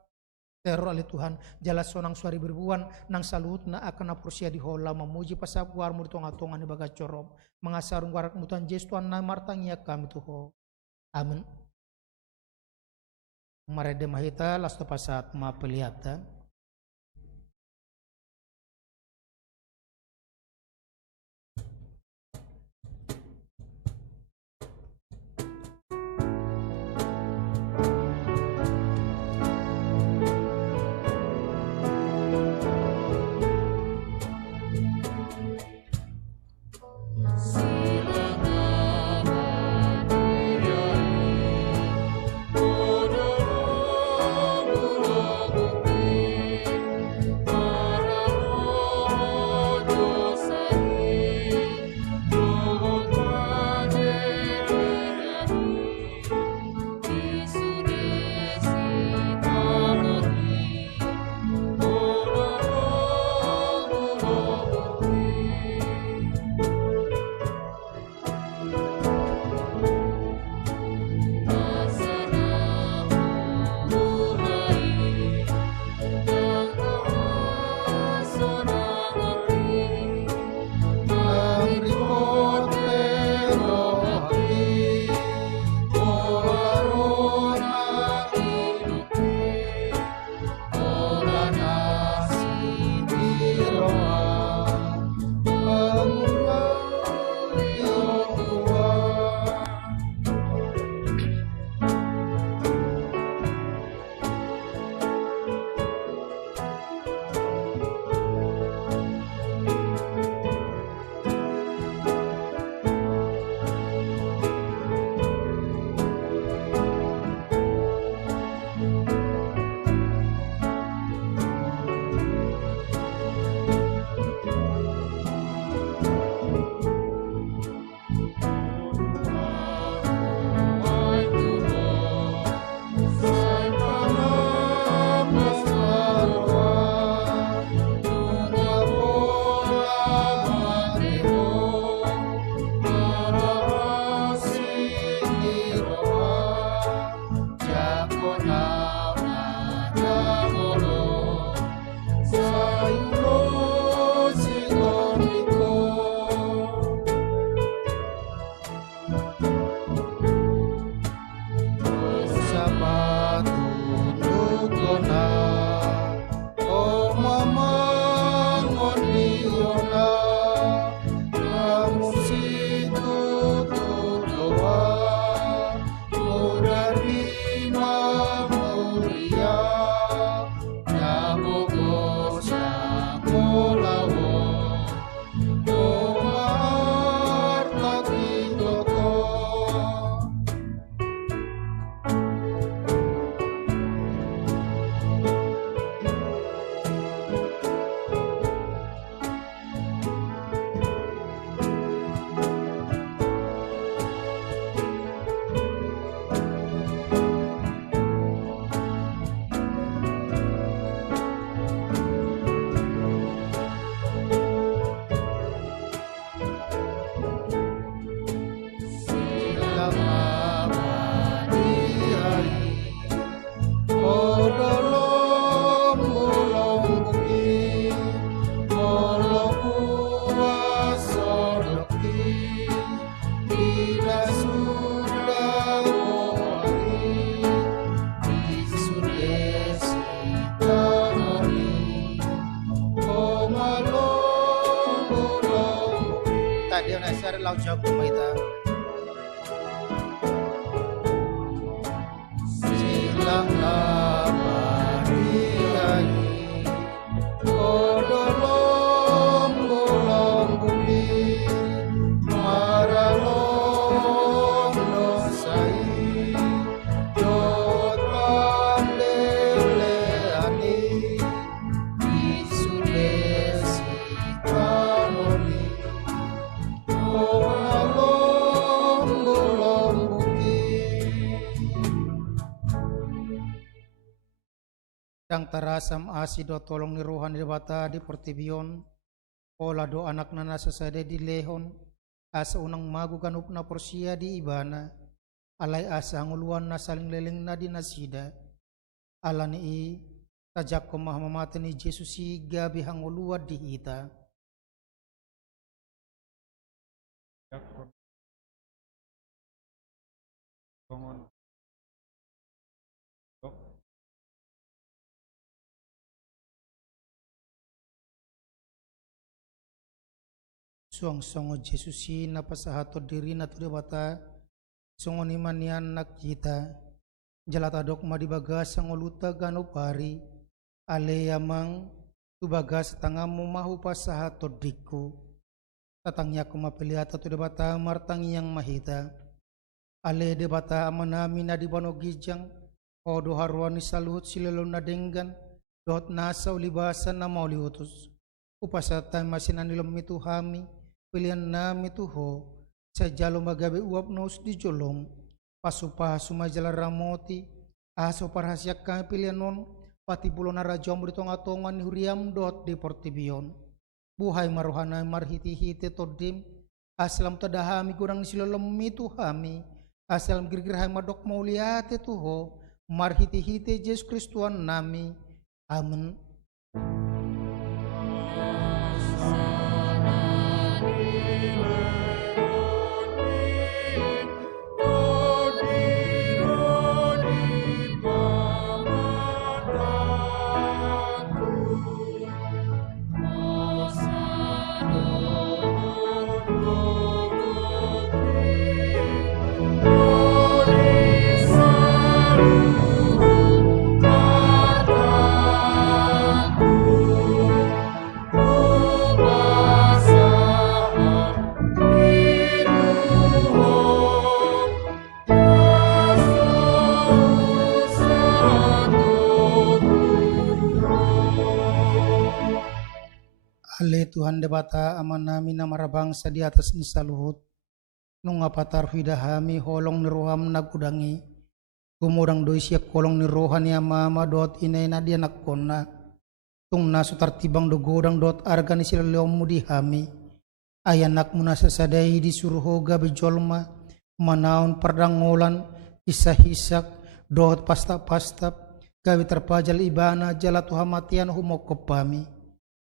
teror oleh Tuhan jala sonang suari berbuan nang salut na akan apursia di hola memuji pasab war mu tonga-tonga ni baga corom mengasarung warak mutan Yesus Tuhan na martangia kami tuho amin marede mahita lasta pasat ma peliata dia nasar lau jago maita. Silang labadiai odolong golong bumi maralong dosai jotran deleani isudesi kanoni odolong golong bumi. Yang terasam asido tolong ni rohan di bata di portibion ola do anak nana sesade di lehon asa unang magu kanup na porsia di ibana alai asa nguluan na saling leleng na di nasida alani i tajak ko mahamamata ni Jesus si gabi hanguluad di ita. Yakon Tongon Dok Suang songo Jesus si napasahato diri na tu bata songo ni manian nak kita jalata dokma di bagas ang uluta gano pari ale yamang tu bagas tanga mo mahu pasahato diku tatangnya ko mapiliata tu bata martang yang mahita ale de bata amanami na di banogijang odo harwani saluhut silelo na denggan dot nasa ulibasan na mauliutus upasata masinan nilom itu hami pilihan nami tuho sa jalo magabe uap nos di jolong pasupahasu majala ramoti aso parhasyak kami pilihan non pati pulo na rajom di tonga-tongan ni huriam dot di portibion buhay maruhana marhiti-hiti todim aslam tadahami kurang silolom itu hami aslam girgirhay madok mauliate tuho marhiti-hiti Yesus Kristuan nami amen. Ale Tuhan debata aman nami na marabangsa di atas ni saluhut nung apatar hidahami holong ni roham nagudangi gumurang doi siak kolong ni rohan ya mama dot inay na dia nakona tung naso tartibang do godang dot arga ni sila leomu di hami ayanak muna sasadai di suruhoga bejolma manaon pardangolan isa-hisak dot pastap-pastap gawi terpajal ibana jala tuhamatian humokopami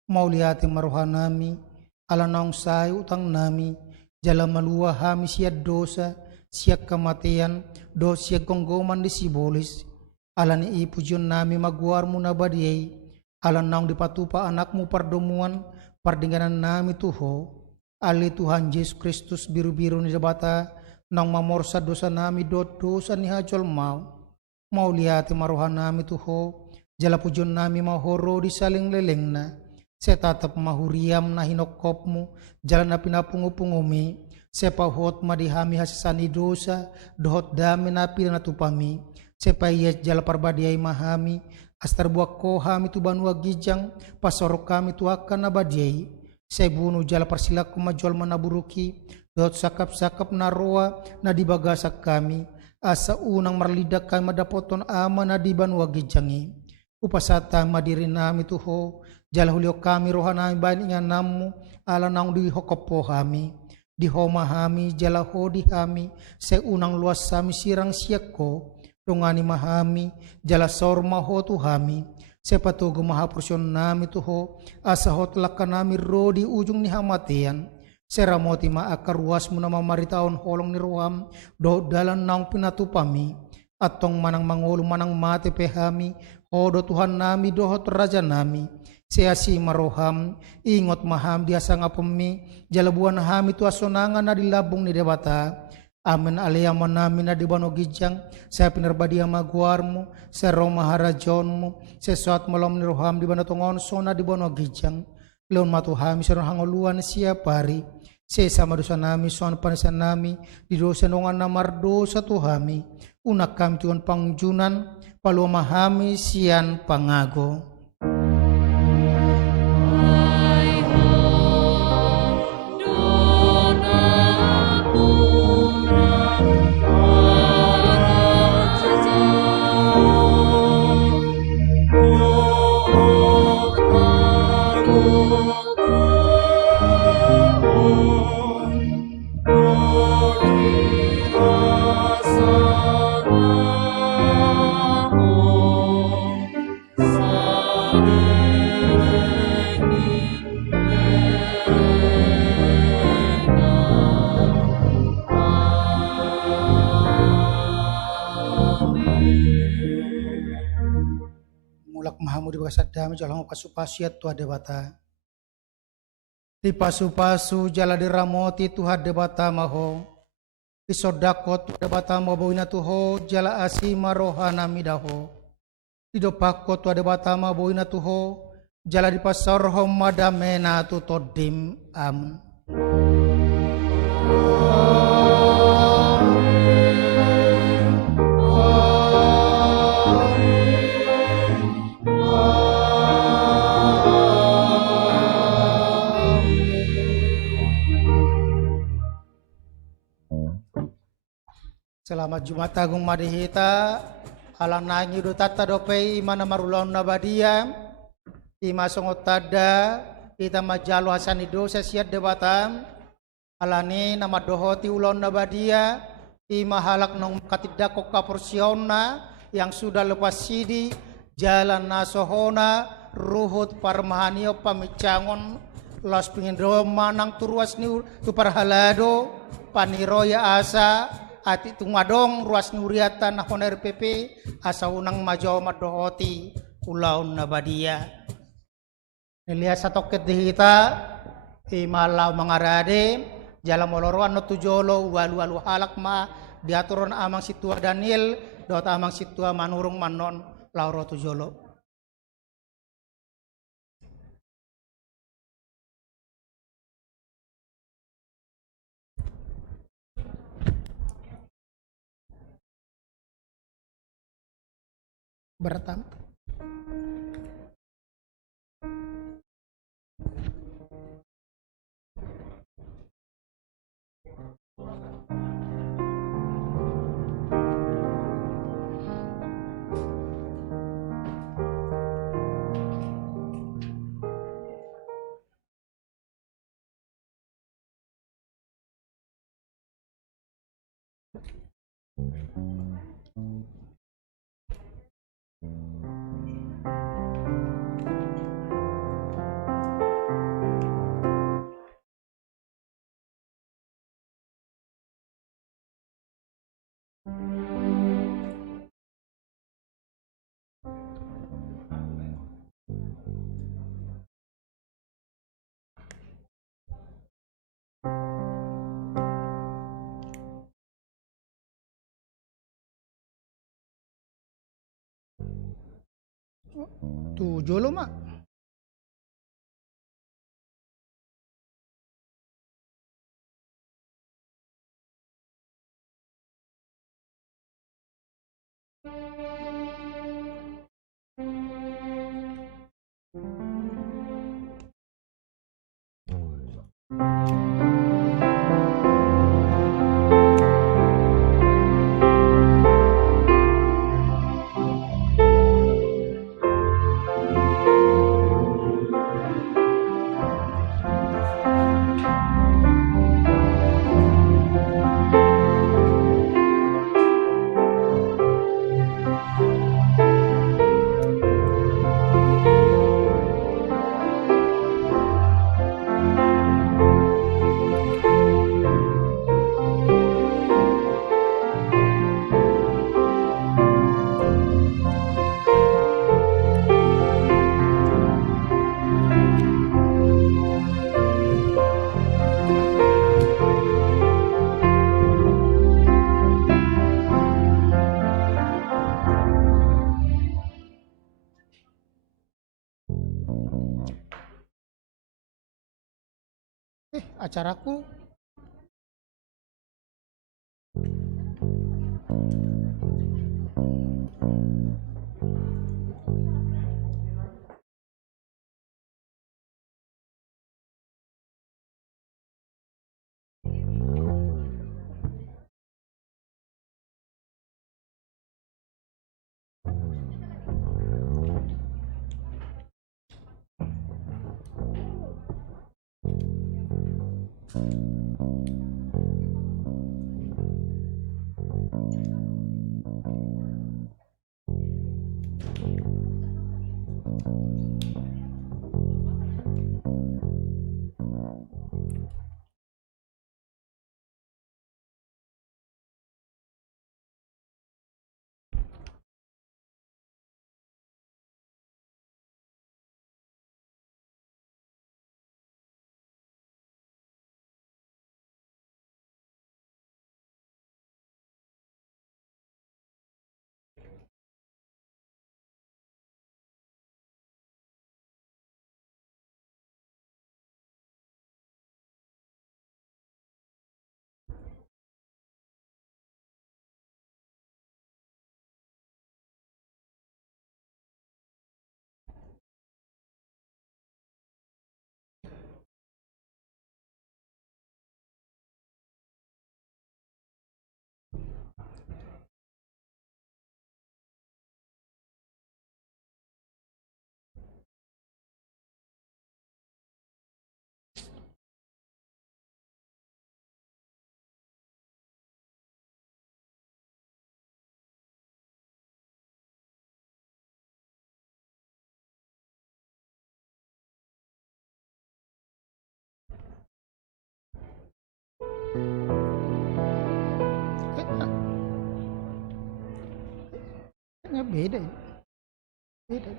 mauliati maruhanami ala naong say utang nami jala malua hami siya dosa siya kematian do siya gonggoman di sibolis ala ni ipujon nami maguar mo na badiyay ala naong dipatupa anakmu pardomuan pardinganan nami tuho ali Tuhan Yesus Kristus biru-biru ni jabata nang mamorsa dosa nami dot dosa ni hajol mauliati maruhanami tuho jala pujon nami mahoro di saling leleng na saya tatap mahuriam na hinokopmu jalan na pinapungo-pungumi saya pahot madihami hasasani dosa dohot dami na pinatupami saya payet jala parbadiay mahami astar buak ko hami tu banua gijang pasorok kami tu akan nabadiay saya bunuh jala persilak kumajol manaburuki dohot sakap-sakap na roa na dibagasak kami asa unang marlidak kami madapoton ama na di banua gijangi upasata madiri nami tuho jala hulio kami rohanami bain ingan namu ala nang di hokopo hami di homa hami jala hodi hami se unang luas sami sirang siakko dongani mahami jala sorma hotu hami se patugo mahapursion nami tuho asa hot lakanami rodi ujung ni hamatian se ramoti ma akar ruas muna mamaritaon holong ni roham do dalan nang pinatupami atong manang mangulu manang mate pehami hodo Tuhan nami dohot raja nami seasi maroham, ingot maham diasa ngapemi, jalabuan ham itu asonangan na dilabung ni debata. Amin alaya manami na di bano gijang, sa pinarbadia maguarmo, sa rong maharajonmo, sa suat malam ni roham di bano tongonso na di bano gijang. Leon matuhami sa hangoluan siya pari, sa sama dosa nami, soan panisan nami, di dosa nongan na mardosa tuhami, unak kami tuan pangjunan, palumahami siyan pangago. Mulak mahamu di bagasat dami jalang pasupasiat tuha debata. Di pasu-pasu jala diramoti tuha debata maho. Di sodakot tuha debata maho bawina tuho jala asima rohana midaho. Di dopakot tuha debata maho bawina tuho jala di pasarhom madamena tu todim am. Selamat Jumat Agung Madihita, alang nangi tata dopei mana marulon nabadia, ima songotada, kita majalo hasanido sesiat debatam, alani nama dohoti ulon nabadia, ima halak nong katidako kaporsiona, yang sudah lepas sidi, jalan nasohona, ruhut parmahanio pamicangon, los pingindro manang turuas ni tuparhalado, paniroya asa, ati tumadong ruas nuriatan na honer PP asa unang majo madohoti ulaun na badia. Nilia sa toket dihita imalaw mangarade jala moloroan no tujolo walu halak ma diaturon amang situa Daniel dot amang situa manurung manon lauro tujolo. Bertam. Tujuh lo mak. acaraku. Kayaknya beda ya. Beda.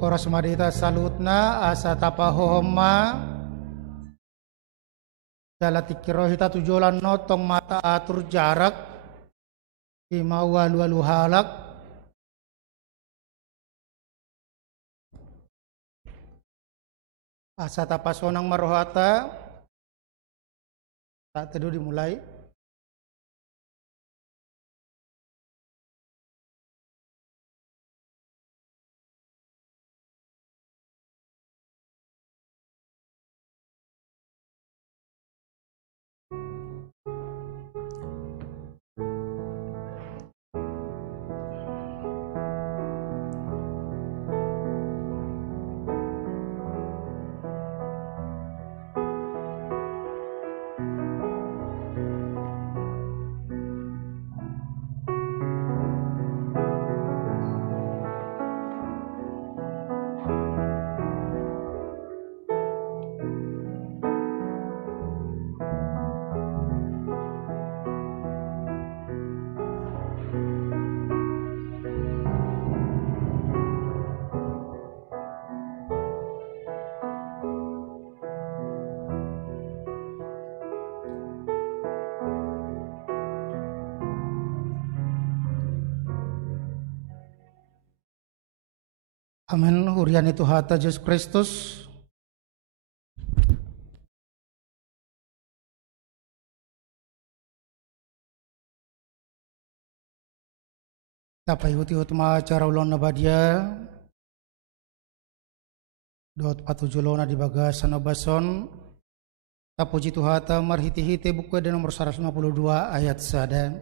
Oras madita salutna asa tapahohoma dala tikirohita tujulan notong mata atur jarak ima walu halak asa tapasonang marohata saat teduh dimulai. Amin. Hurian itu hata Yesus Kristus. Tapai huti utma cara ulon nabadia. Dot patujulona di bagasan obason tapuji tuhata marhiti-hiti buku de nomor 152 ayat sada.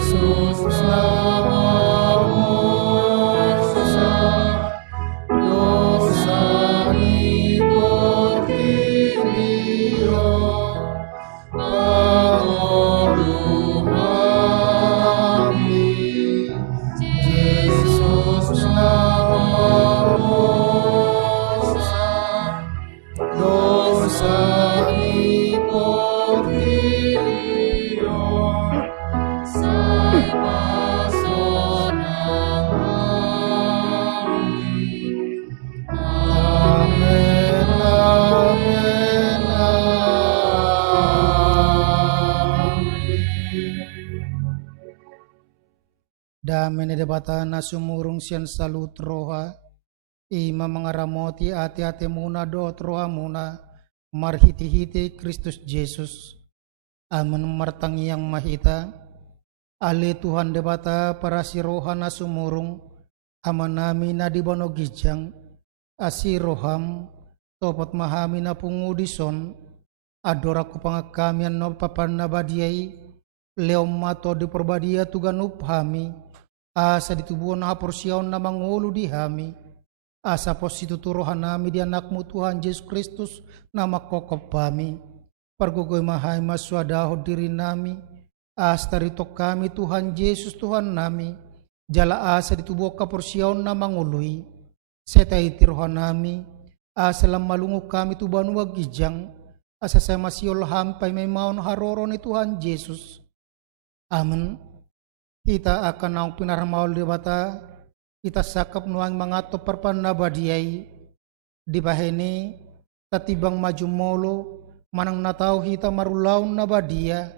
Yesus namamu dosa diportirio pangolumami. Yesus namamu dosa diportirio pangolumami. Yesus namamu dosa diportirio amin amin damene debatana sumurung sian salut roha ima mengaramoti ati-ati muna dot roha muna marhiti-hiti Kristus Yesus amen martangi yang mahita ale Tuhan debata para si rohana sumurung amanami na di bono gijang asi roham topot mahami na pungudison adora ku pangakamian no papan na badiai leom mato di perbadia tugan uphami asa ditubuhan na porsiyaon na mangulu di hami asa positu rohanami di anakmu Tuhan Yesus Kristus na makokop kami pargogoy mahay maswadaho diri nami astarito kami Tuhan Yesus Tuhan nami jala asa ditubuh ka porsiyaon na mangului setai tirohanami asa lam malungu kami tubanu wagijang asa saya masiyol hampay may maon haroro ni Tuhan Yesus amen. Kita akan naung pinaramaol di bata kita sakap nuang mangato parpan nabadiay di baheni tatibang maju molo manang natau hita marulaun nabadia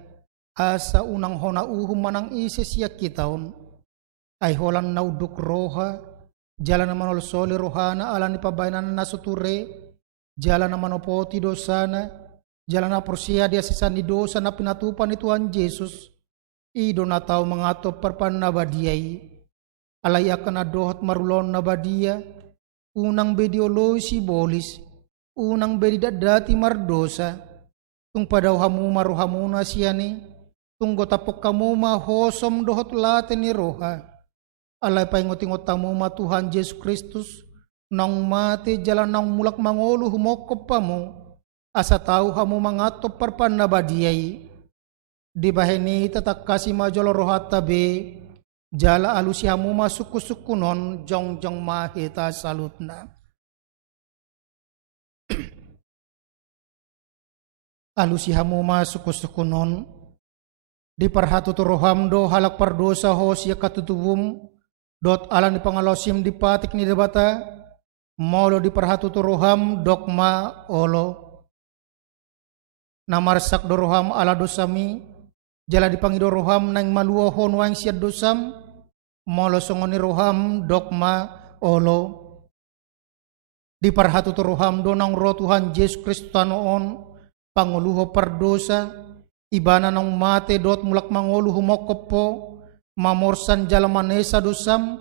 asa unang hona uhum manang isi siya kitaon ay holan nauduk roha jalan na manol soli rohana ala ni pabaynan na suture jalan na manopoti dosana jalan na porsia dia sisan di dosa na pinatupan ni Tuhan Yesus ido na tao mangato parpan nabadiay alay akan adohot marulon nabadia unang bedioloy si bolis unang bedidadati mardosa tung padaw hamu maruhamuna siyani tung gotapok kamu mahosom dohot late ni roha alay paingot-ingot tamu ma Tuhan Yesus Kristus nang mati jalan nang mulak mangolu humokop pamu asa tau hamu mangato parpan nabadiay di baheni tatak kasih majolo rohat tabe jala alusi hamu masuku-sukunon jong-jong mahita salutna alusi hamu masuku-sukunon di parhatu roham do halak pardosa ho siya katutubum dot ala ni pangalosim di patik ni debata molo di parhatu roham dokma olo namarsak do roham ala dosami jala dipangido roham nang maluo hon wang siya dosam molo songoni roham dokma olo di parhatu roham do nang ro Tuhan Yesus Kristus tanoon panguluho pardosa ibana nang mate dot mulak mangulu humokopo mamorsan jala manesa dosam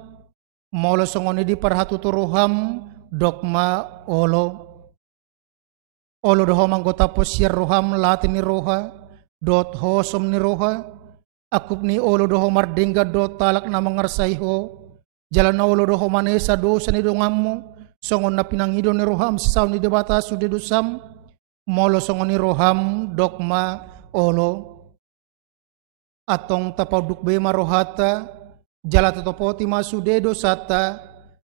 molo songoni di parhatu roham dokma olo doho manggota posir roham latini roha dot hosom ni roha akup ni olo doho mardengga dot talak na mangarsay ho jalan na olo doho manesa dosa ni dongammo songon na pinangido ni roham sasaw ni debata sude dosam molo songon ni roham dokma olo atong tapauduk be marohata jala totopoti masude dosata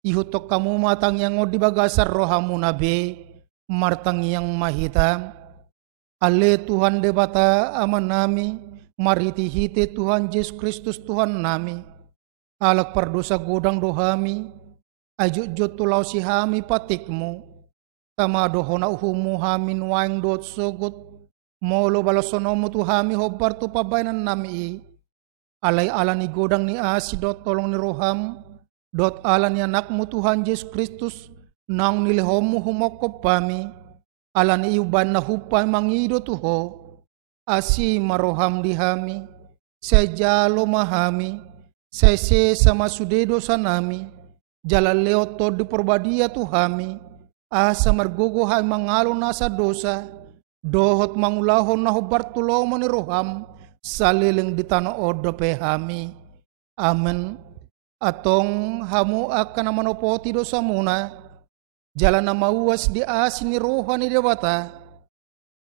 ihutok kamu matang yang di bagasar rohamu nabe martang yang mahita ale Tuhan debata aman nami marhiti-hiti Tuhan Yesus Kristus Tuhan nami Alak perdosa godang dohami, ajuk jot tulau si hami patikmu, tama dohona uhumu hamin waing dot sogut, molo balasonomu tu hami hobar tu pabainan nami, alay ala ni godang ni asi dot tolong ni roham, dot ala ni anakmu Tuhan Yesus Kristus, nang nilihomu humokop pami, ala ni iuban na hupay mangido tuho, asi maroham di hami, sa jalo mahami, sa sama sudedo sanami, jala leo to di perbadia tuhami, asa margogo hay mangalo nasa dosa, dohot mangulahon na hubar tulomo ni roham, saliling di tanah odo pehami. Amen. Atong hamu akan manopoti dosa muna, jala na mauas di asin ni rohani dewata,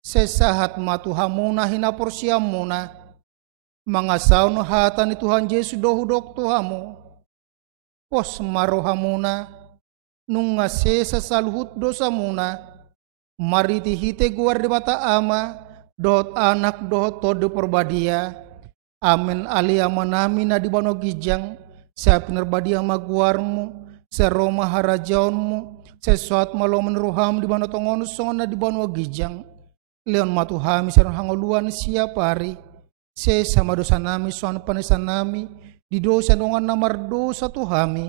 sesahat matu hamuna hinaporsiam muna, mga saun hata ni Tuhan Yesus dohudok tuhamu, pos marohamuna, nung nga sesa saluhut dosa muna, mariti hite guar di bata ama, dot anak dohot todo perbadia, amen alia manami na di bano gijang, sa penerbadia maguarmu, sa roma harajaonmu, sa suat maloman roham di bano tongonus na di bano gijang, leon matuhami sa hangoluan siapari, se sama dosa nami soan panisan nami, di dosa dongan namar dosa tuhami,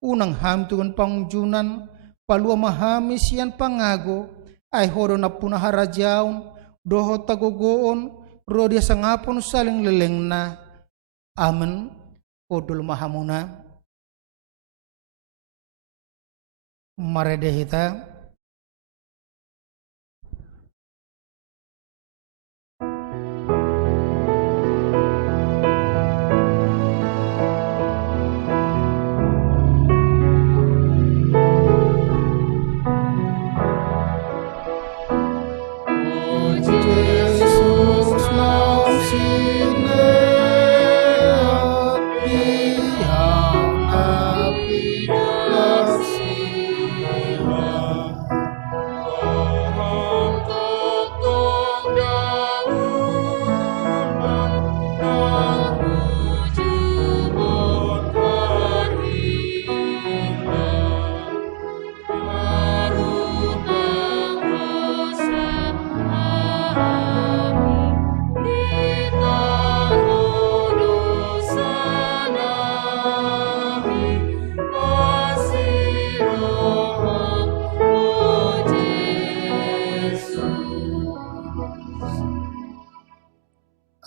unang hami tuhan pangjunan, palua mahami sian pangago, ay hodo na punah harajaon, doho tagogoon, rodia sangapon saling leleng na. Amen. Odul mahamuna. Maredehita.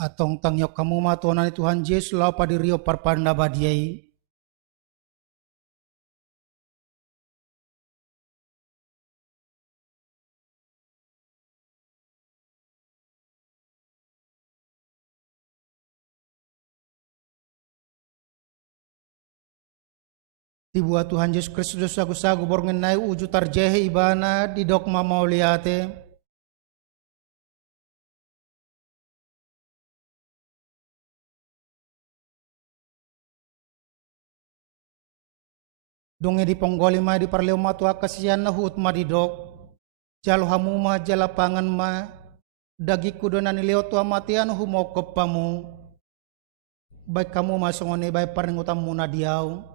Atong tangyok kamu matuanan ni Tuhan Yesus lau padirio parpanda badiai. Dibuat Tuhan Yesus Kristus sagu-sagu borngenai uju tarjehe ibana di dogma mauliate. Donge di ponggoli ma di parleo ma tua kasihan na hut ma di dok, jalo hamu ma jalapangan ma, dagiku donan ileo tua matian humokop pamu, baik kamu ma songone baik paring utam muna diau.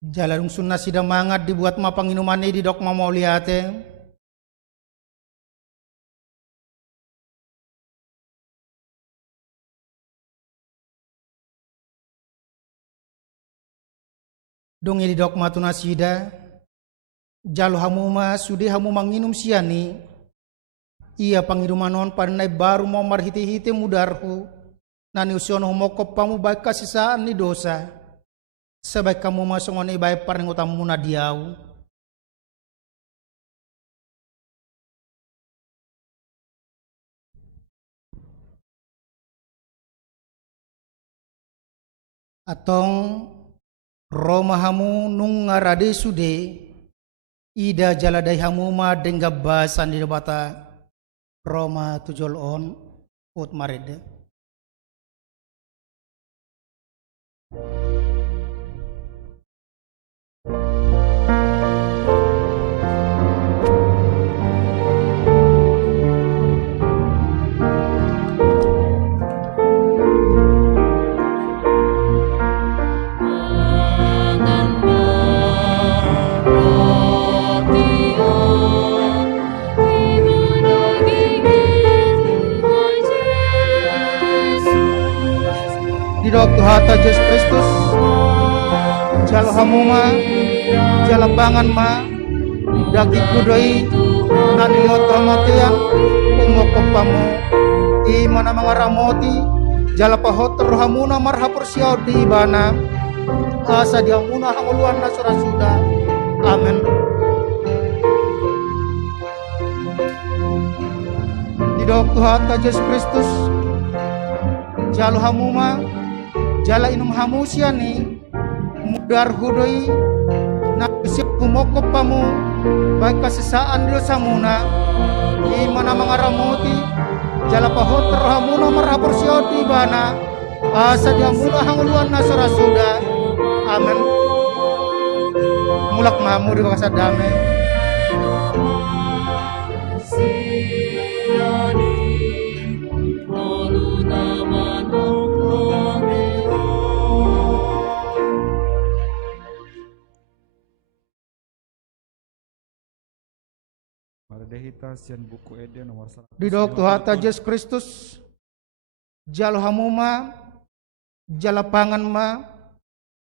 Jalan sunnah sidang mangat dibuat ma panginuman di dok ma mau liate. Donge di dok matuna sida, jalo hamu ma sude hamu manginum siani, ia panginumanon panai baru mau marhiti-hiti mudarhu, nani usion humokop pamu baik kasisaan ni dosa, sebaik kamu masongone baik paring utamu na diau. Atong Roma hamu nung ngarade sude, ida jaladai hamu ma denggabasan di bata Roma tujol on ut marede. di dokter hata Yesus Kristus jalo hamuma jala pangan ma daging kudoi nani liot kamatian umokopamu i mana mangaramoti jala pahot rohamuna marhapur siau di bana asa diamuna hanguluan nasura sudah amin. Di dokter hata Yesus Kristus jalo hamuma jala inum hamusiani mudar hudoi na siap kumokopamu baik kasesaan dosamuna i mana mangaramoti jala pahot rohamuna marhapur siau di bana asa diamuna hanguluan nasura sudah amin. Mulak mamu di bangsa damai Mardehita sian buku Ede nomor 100. di dokter hata Yesus Kristus jalo hamuma jala pangan ma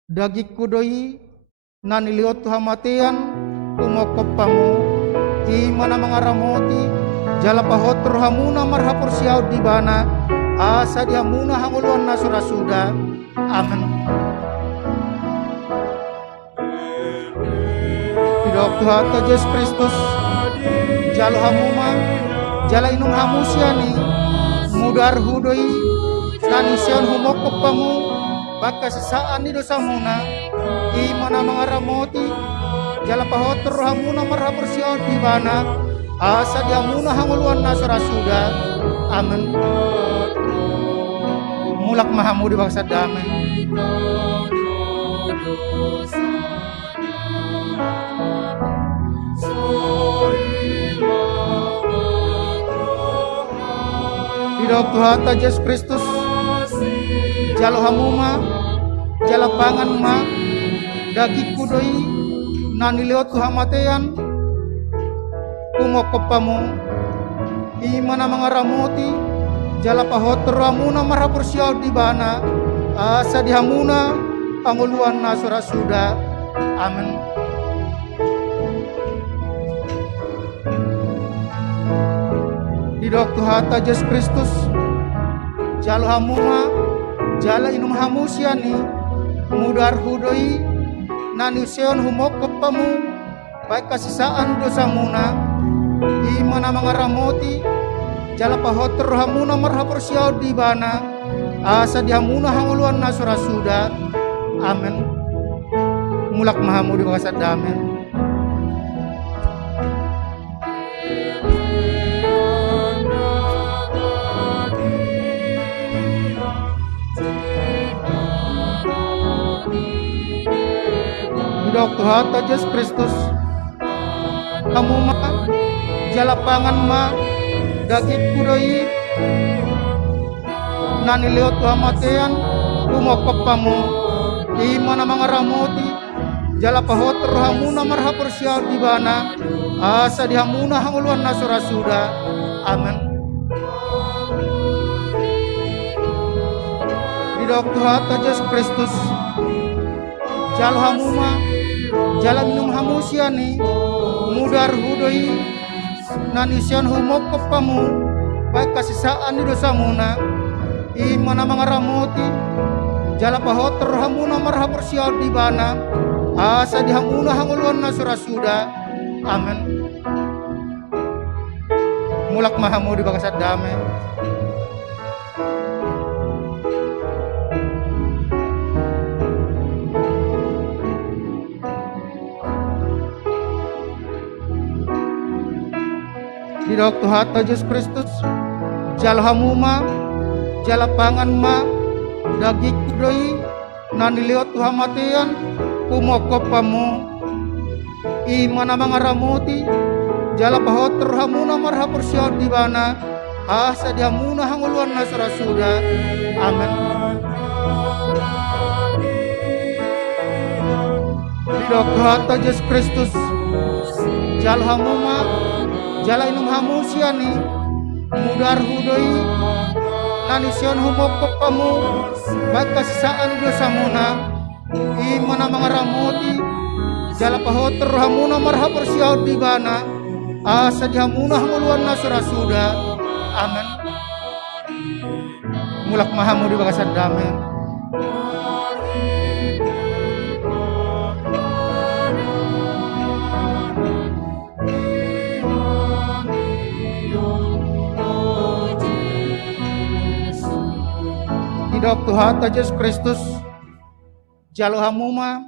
dagi kudoi nani liot hamatian umokopamu i mana mangaramoti jala pahot rohamuna marhapur siau di bana asa diamuna hanguluan nasura sudah amin. Di dokter hata Yesus Kristus jalo hamuma jala inum hamusiani mudar hudoi nani sian humokopamu baka sesaan di dosamuna i mana mangaramoti jala pahot rohamuna marhapur siau di bana asa diamuna hanguluan nasura sudah amin. Mulak mahamu di bangsa damai di dokter hata Yesus Kristus jalo hamuma jala pangan ma dagi kudoi nani liot hamatean umokopamu i mana mangaramoti jala pahot rohamuna marhapur siau di bana asa dihamuna panguluan nasura sudah amin. Di dokter hata Yesus Kristus jalo hamuma jala inum hamusiani mudar hudoi nani seon humokopamu baik kasisaan dosamuna i mana mangaramoti jala pahot rohamuna marhapur siau di bana asa dihamuna hanguluan nasura sudah amin. Mulak mahamu di bangsa damai dokter hata Yesus Kristus hamuma jala pangan ma dagi kudoi nani liot hamatean umokopamu i mana mangaramoti jala pahot rohamuna marhapur siau di bana asa dihamuna hanguluan nasura sudah amin. Di dokter hata Yesus Kristus jalo hamuma jala minum hamusiani mudar hudoi nani sian humokopamu baik kasisaan di dosamuna i mana mangaramoti jala pahot rohamuna marhapur siau di bana asa dihamuna hanguluan nasura sudah amin. Mulak mahamu di bangsa damai di dokter hata Yesus Kristus jalo hamuma jala pangan ma dagi kudoi nani liot hamatian umokopamu i mana mangaramoti jala pahot rohamuna marhapur siau di bana asa dihamuna hanguluan nasura sudah amin. Di dokter hata Yesus Kristus jalo hamuma jala inum hamusiani mudar hudoi nanisyon humokop kamu baik kasisaan dosa muna imana mangaramoti jala pahoter hamuna marha persiaud di bana asa dihamuna hanguluan nasura suda amin mulak mahamu di bagasan damai Hidup Tuhan Yesus Kristus jalo hamuma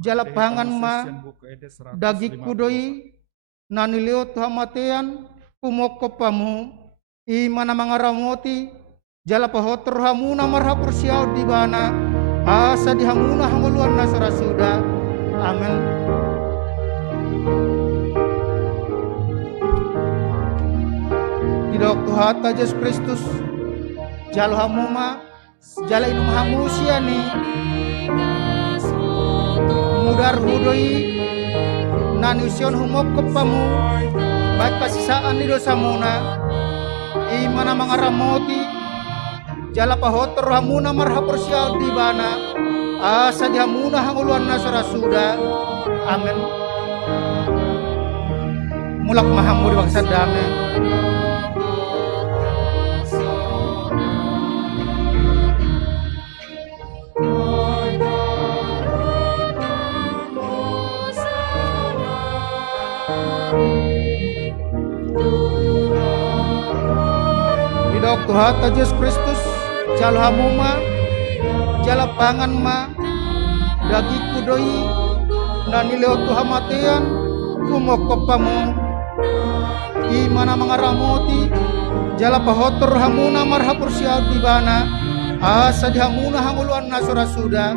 jala pangan ma dagi kudoi nanilio Tuhan matean umoko pamu imana mangaramoti jala pahoter hamuna marha persiau di bana asa dihamuna hanguluan nasara suda amin Hidup Tuhan Yesus Kristus jalo hamuma jala inum hamusia ni mudar hudoi nanusion humok kepamu baik pasisaan di dosa muna imana mangaramoti jala pahoter hamuna marha persiau di bana asa dihamuna hanguluan nasara suda amin mulak mahamu di bangsa damai Hidup Tuhan Yesus Kristus jalo hamuma jala pangan ma dagi kudoi nanileo Tuhan matean kumoko pamu imana mangaramoti jala pahoter hamuna marha persiau di bana asa dihamuna hanguluan nasura suda